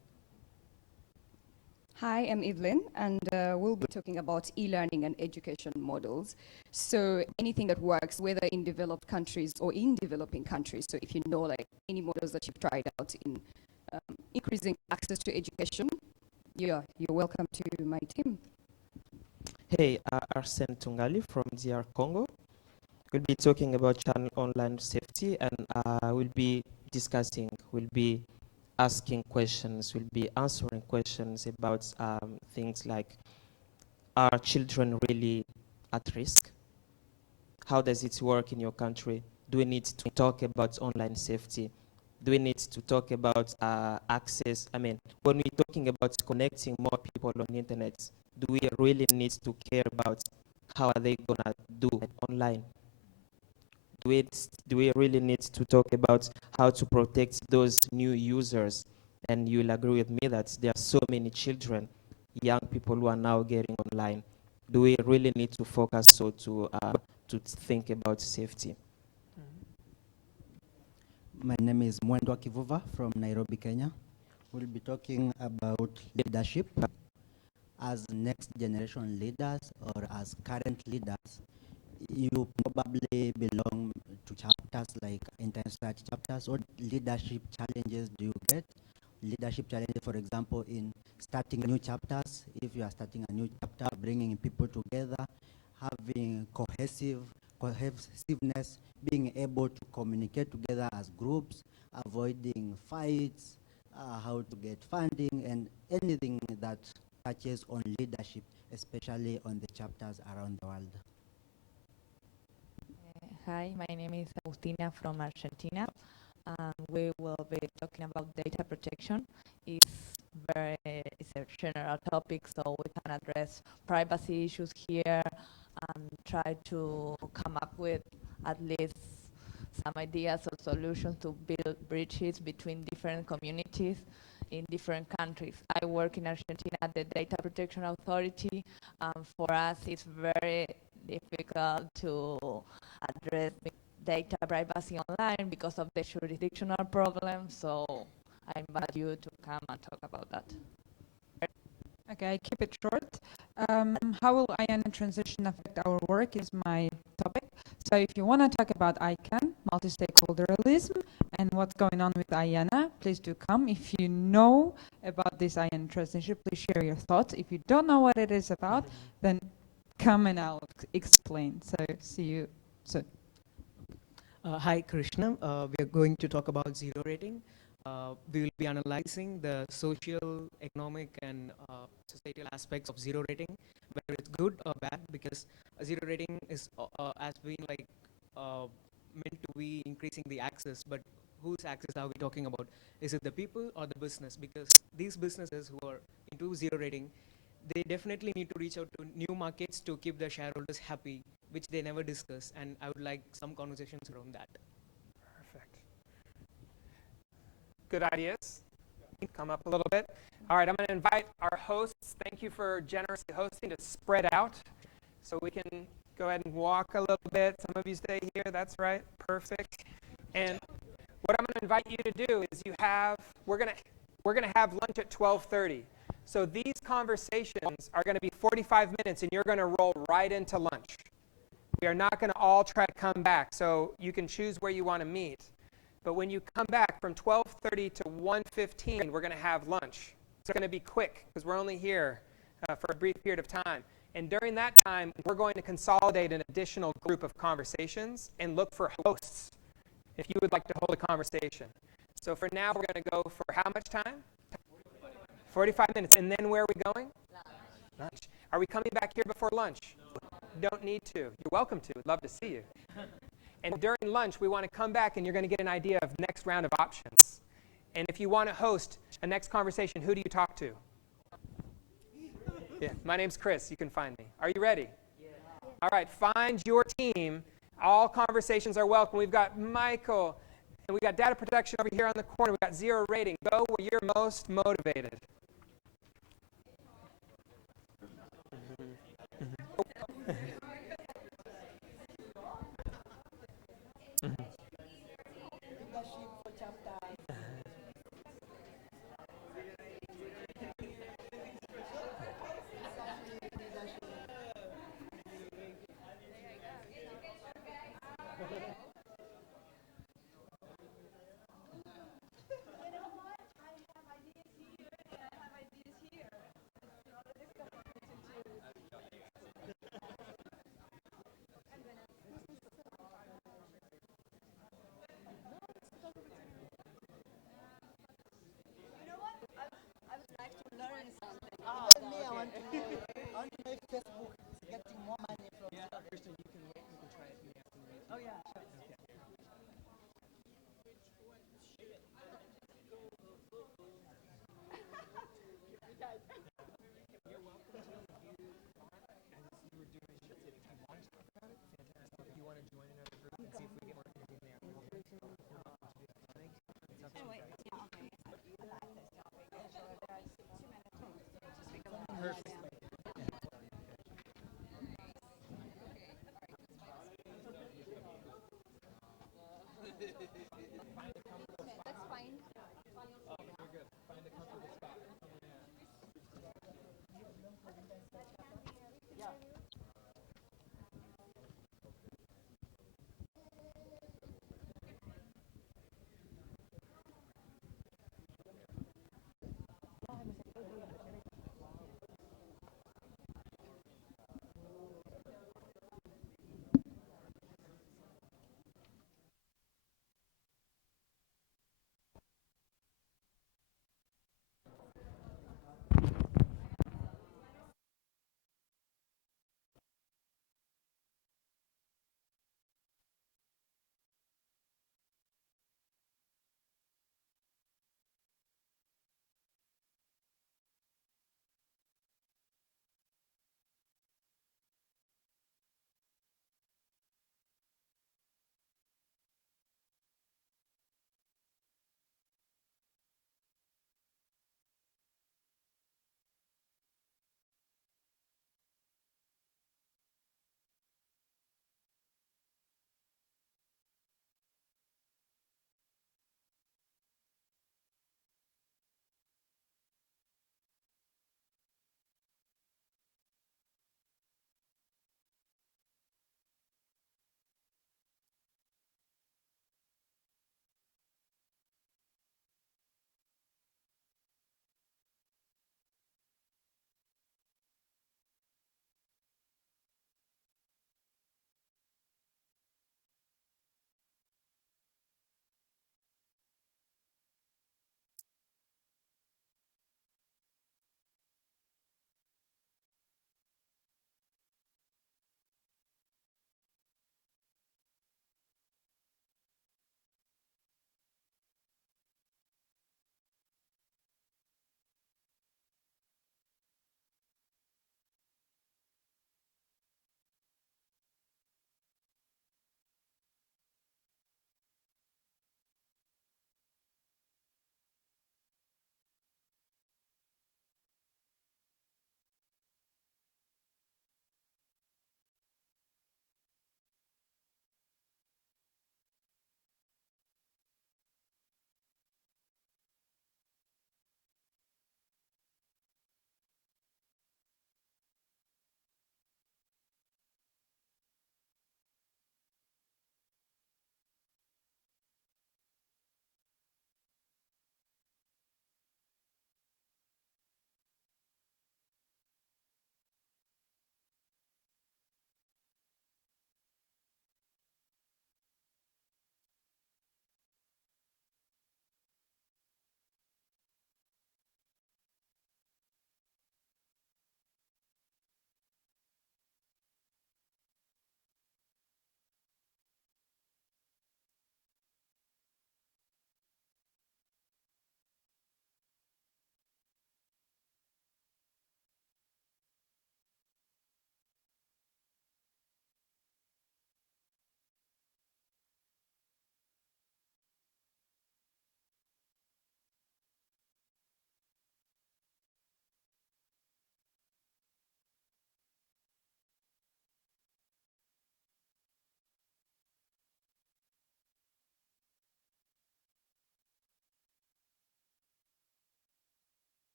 Hi, I'm Evelyn, and we'll be talking about e-learning and education models. So anything that works, whether in developed countries or in developing countries. So if you know like any models that you've tried out in increasing access to education, you're welcome to my team. Hey, Arsene Tungali from DR Congo. We'll be talking about channel online safety, and we'll be asking questions, we'll be answering questions about things like, are children really at risk? How does it work in your country? Do we need to talk about online safety? Do we need to talk about access? I mean, when we're talking about connecting more people on the internet, do we really need to care about how are they gonna do online? Do we really need to talk about how to protect those new users? And you'll agree with me that there are so many children, young people who are now getting online. Do we really need to focus to think about safety? My name is Mwendwa Kivuva from Nairobi, Kenya. We'll be talking about leadership. As next generation leaders or as current leaders, you probably belong to chapters like intense research chapters. What leadership challenges do you get? Leadership challenges, for example, in starting new chapters. If you are starting a new chapter, bringing people together, having cohesiveness, being able to communicate together as groups, avoiding fights, how to get funding, and anything that touches on leadership, especially on the chapters around the world. Hi, my name is Agustina from Argentina. We will be talking about data protection. It's a general topic, so we can address privacy issues here and try to come up with at least some ideas or solutions to build bridges between different communities in different countries. I work in Argentina at the Data Protection Authority. For us, it's very difficult to address data privacy online because of the jurisdictional problems. So I invite you to come and talk about that. Okay, I keep it short. How will IANA transition affect our work is my topic. So if you want to talk about ICANN, multi-stakeholderalism, and what's going on with IANA, please do come. If you know about this IANA transition, please share your thoughts. If you don't know what it is about, then come and I'll explain. So see you soon. Hi, Krishna. We are going to talk about zero rating. We will be analyzing the social, economic, and societal aspects of zero rating, whether it's good or bad, because zero rating is has been like meant to be increasing the access, but whose access are we talking about? Is it the people or the business? Because these businesses who are into zero rating, they definitely need to reach out to new markets to keep their shareholders happy, which they never discuss, and I would like some conversations around that. Perfect. Good ideas. Come up a little bit. All right, I'm going to invite our hosts. Thank you for generously hosting, to spread out so we can go ahead and walk a little bit. Some of you stay here. That's right. Perfect. And what I'm going to invite you to do is we're going to have lunch at 12:30. So these conversations are going to be 45 minutes, and you're going to roll right into lunch. We are not going to all try to come back, so you can choose where you want to meet. But when you come back from 12:30 to 1:15, we're going to have lunch. It's going to be quick because we're only here for a brief period of time. And during that time, we're going to consolidate an additional group of conversations and look for hosts if you would like to hold a conversation. So for now, we're going to go for how much time? 45 minutes. And then where are we going? Lunch. Are we coming back here before lunch? Don't need to. You're welcome to. We'd love to see you. And during lunch, we want to come back and you're going to get an idea of next round of options. And if you want to host a next conversation, who do you talk to? Yeah, my name's Chris. You can find me. Are you ready? All right, find your team. All conversations are welcome. We've got Michael, and we've got data protection over here on the corner. We've got zero rating. Go where you're most motivated.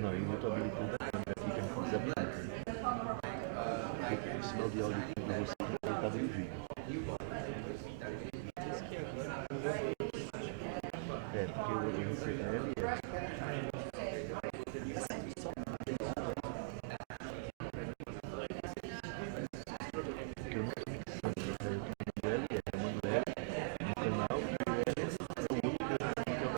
Não, e outra habilidade que tem que desabilitar. Porque o sinal de áudio para você está bem vivo. É, porque o CPL que eu não estou mixando, o L é Manuel, no canal, e o L é o outro que eu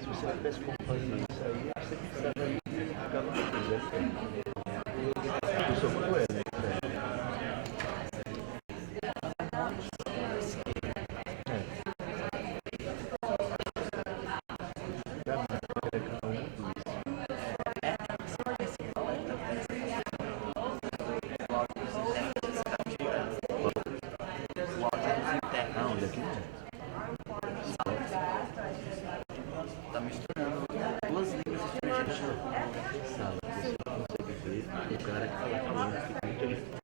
se você tivesse compaginar isso aí, você precisava ficar no eu sou muito L, Ah, onde aqui não. Tá misturando duas línguas estrangeiras. Sabe, você consegue ver o cara que fala falando, fica muito difícil.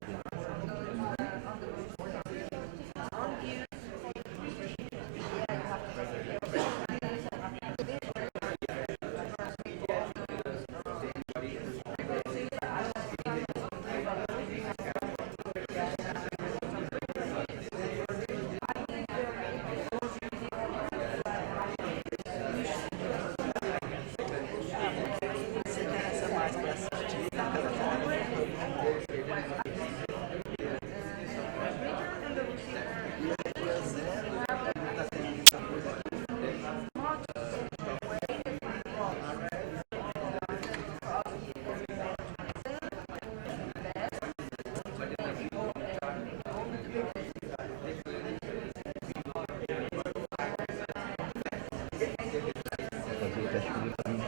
Fazer o teste comigo para mim.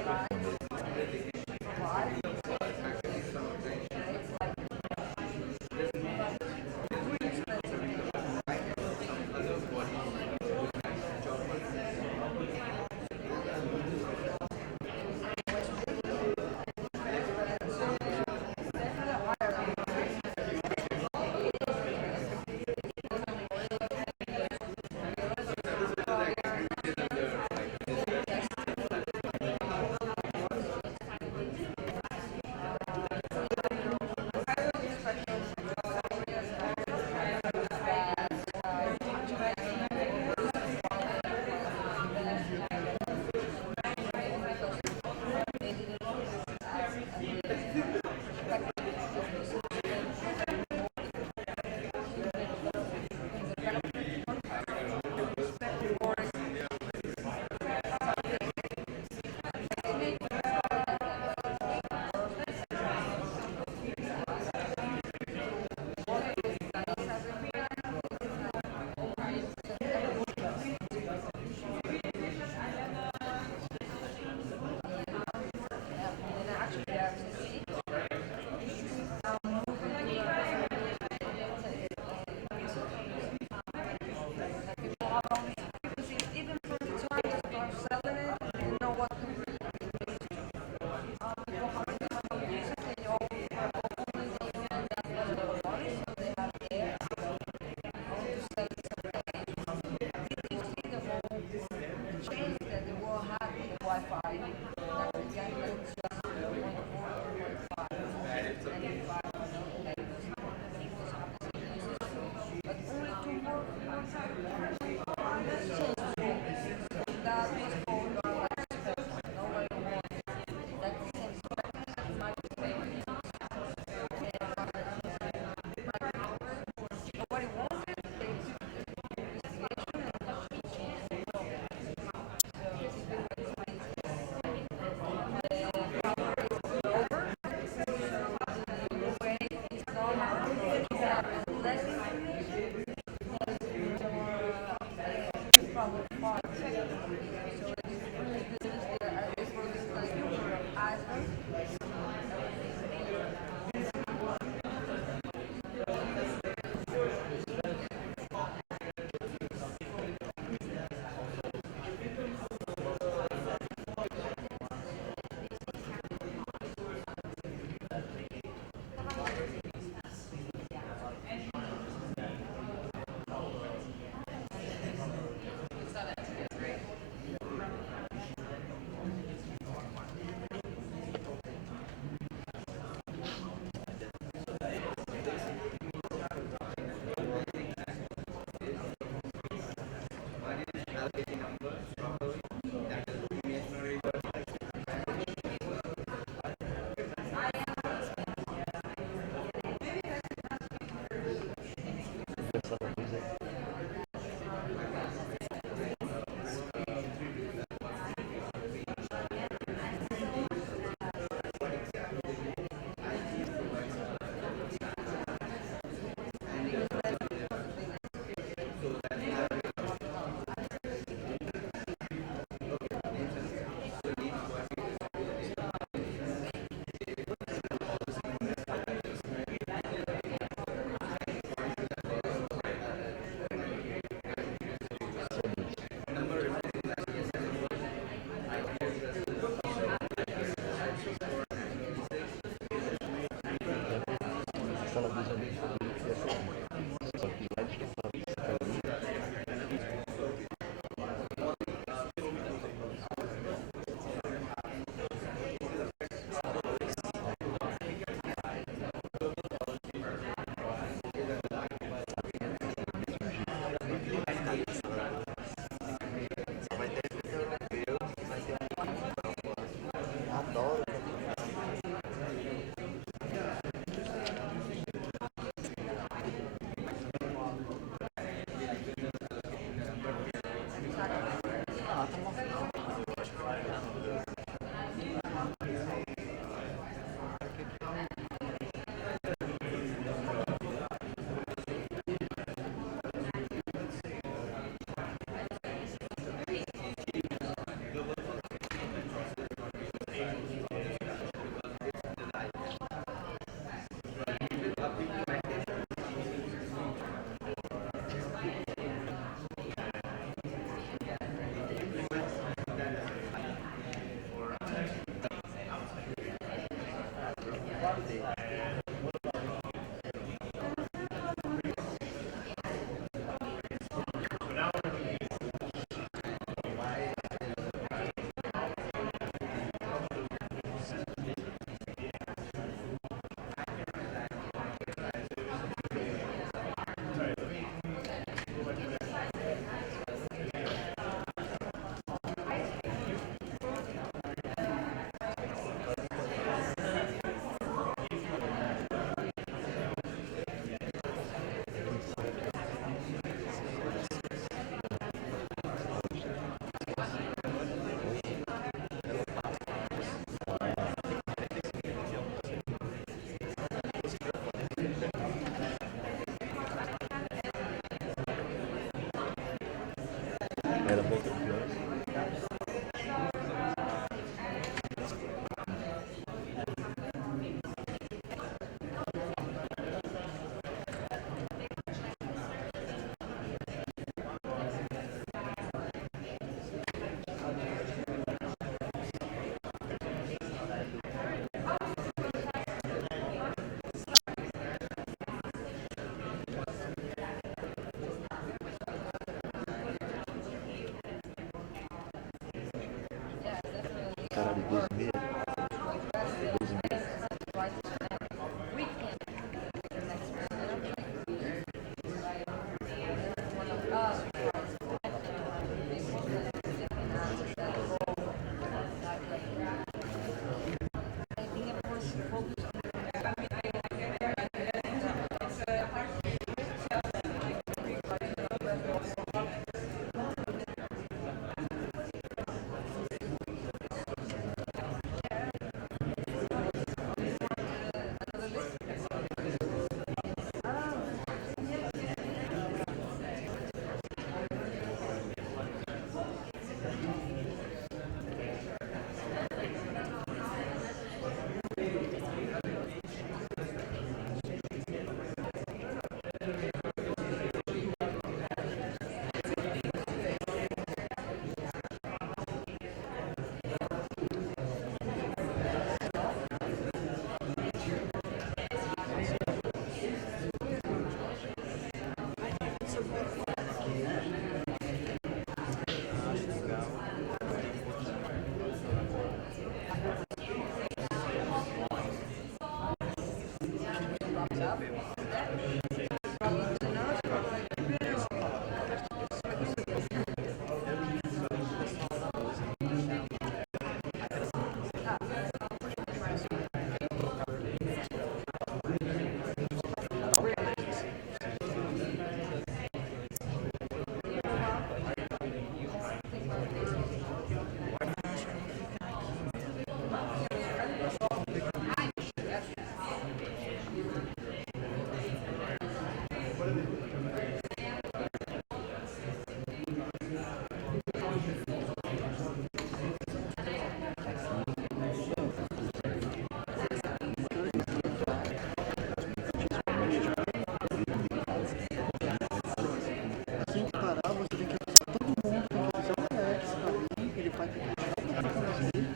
Assim que parar, você tem que avisar todo mundo, tem que avisar o Alex também, ele vai ter que deixar o telefone dele,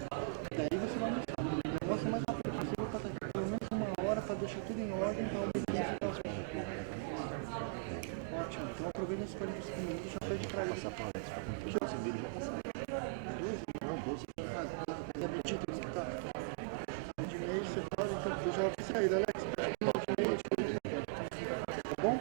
daí você vai mostrar. Mostra o mais rápido possível para estar pelo menos 1 hora para deixar tudo em ordem, para o benefício das pessoas. Ótimo, então aproveita esses 45 minutos e já pede para ele. Passar para o Alex, para cumprir o dele já passar. 12? Não, 12. É do título que tá. De e-mail, você pode, então eu já fiz saída, Alex. De e-mail, tá bom?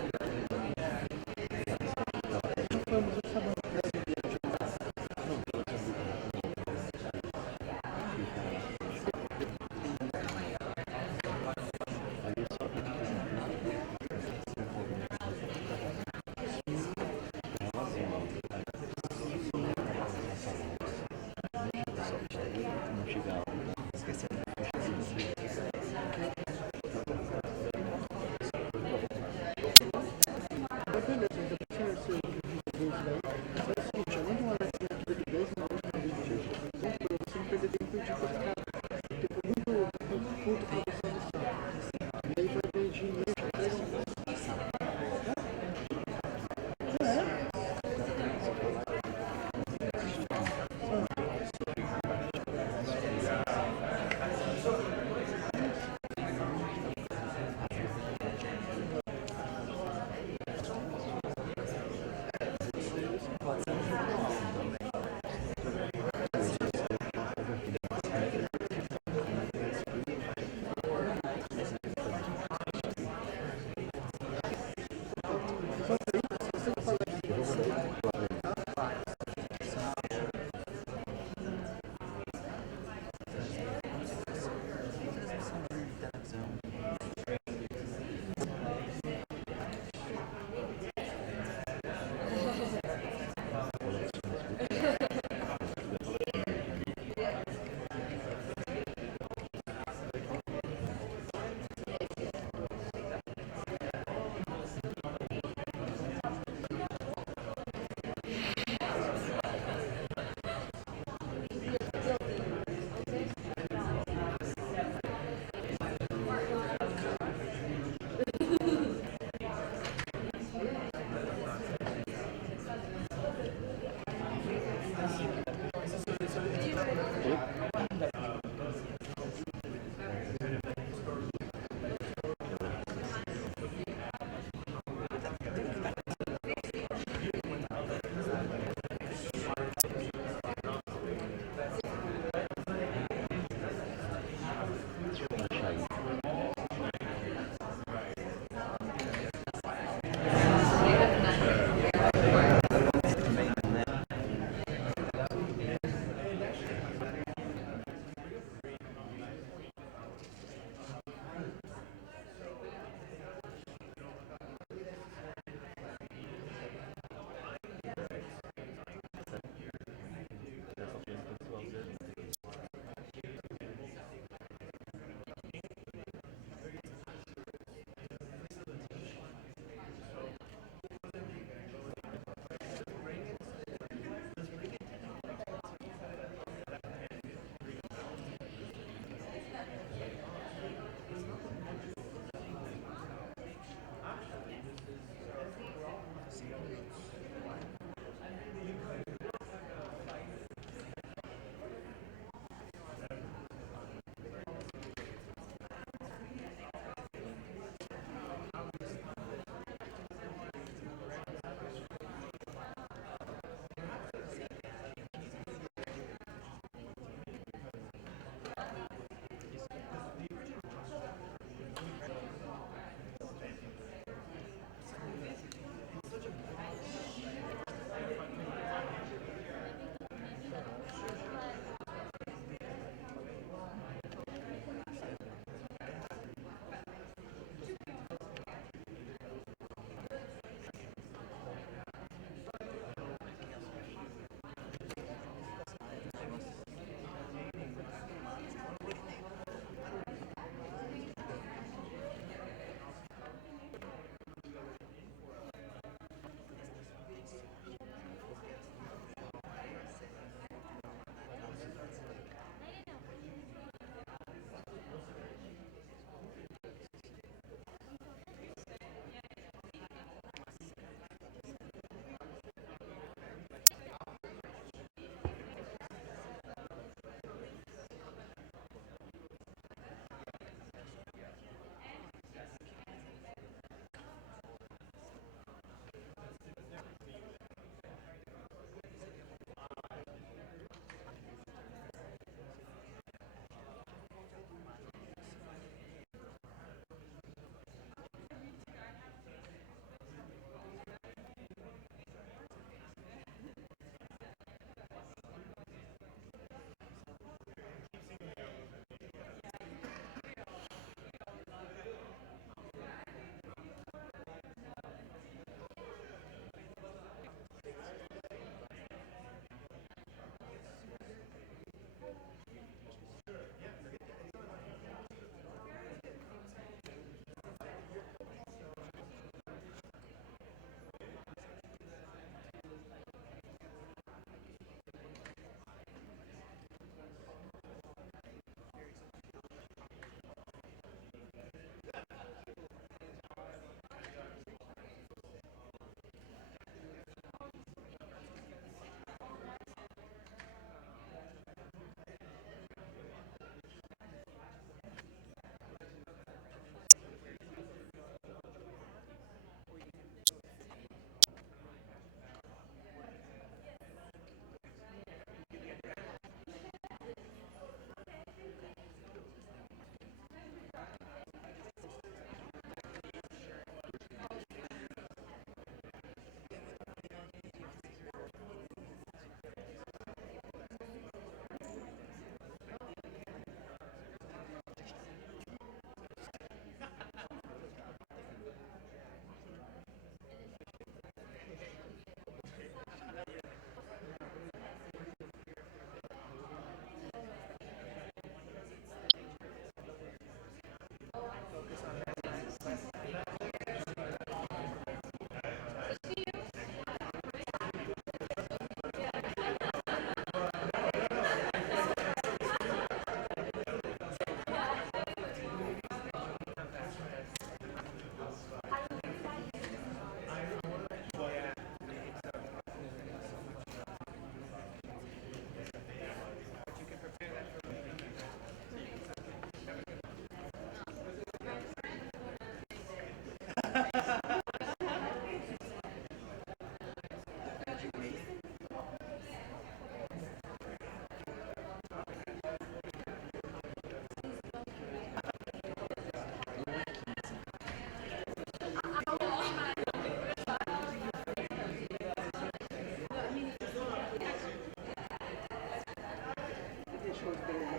so it's better than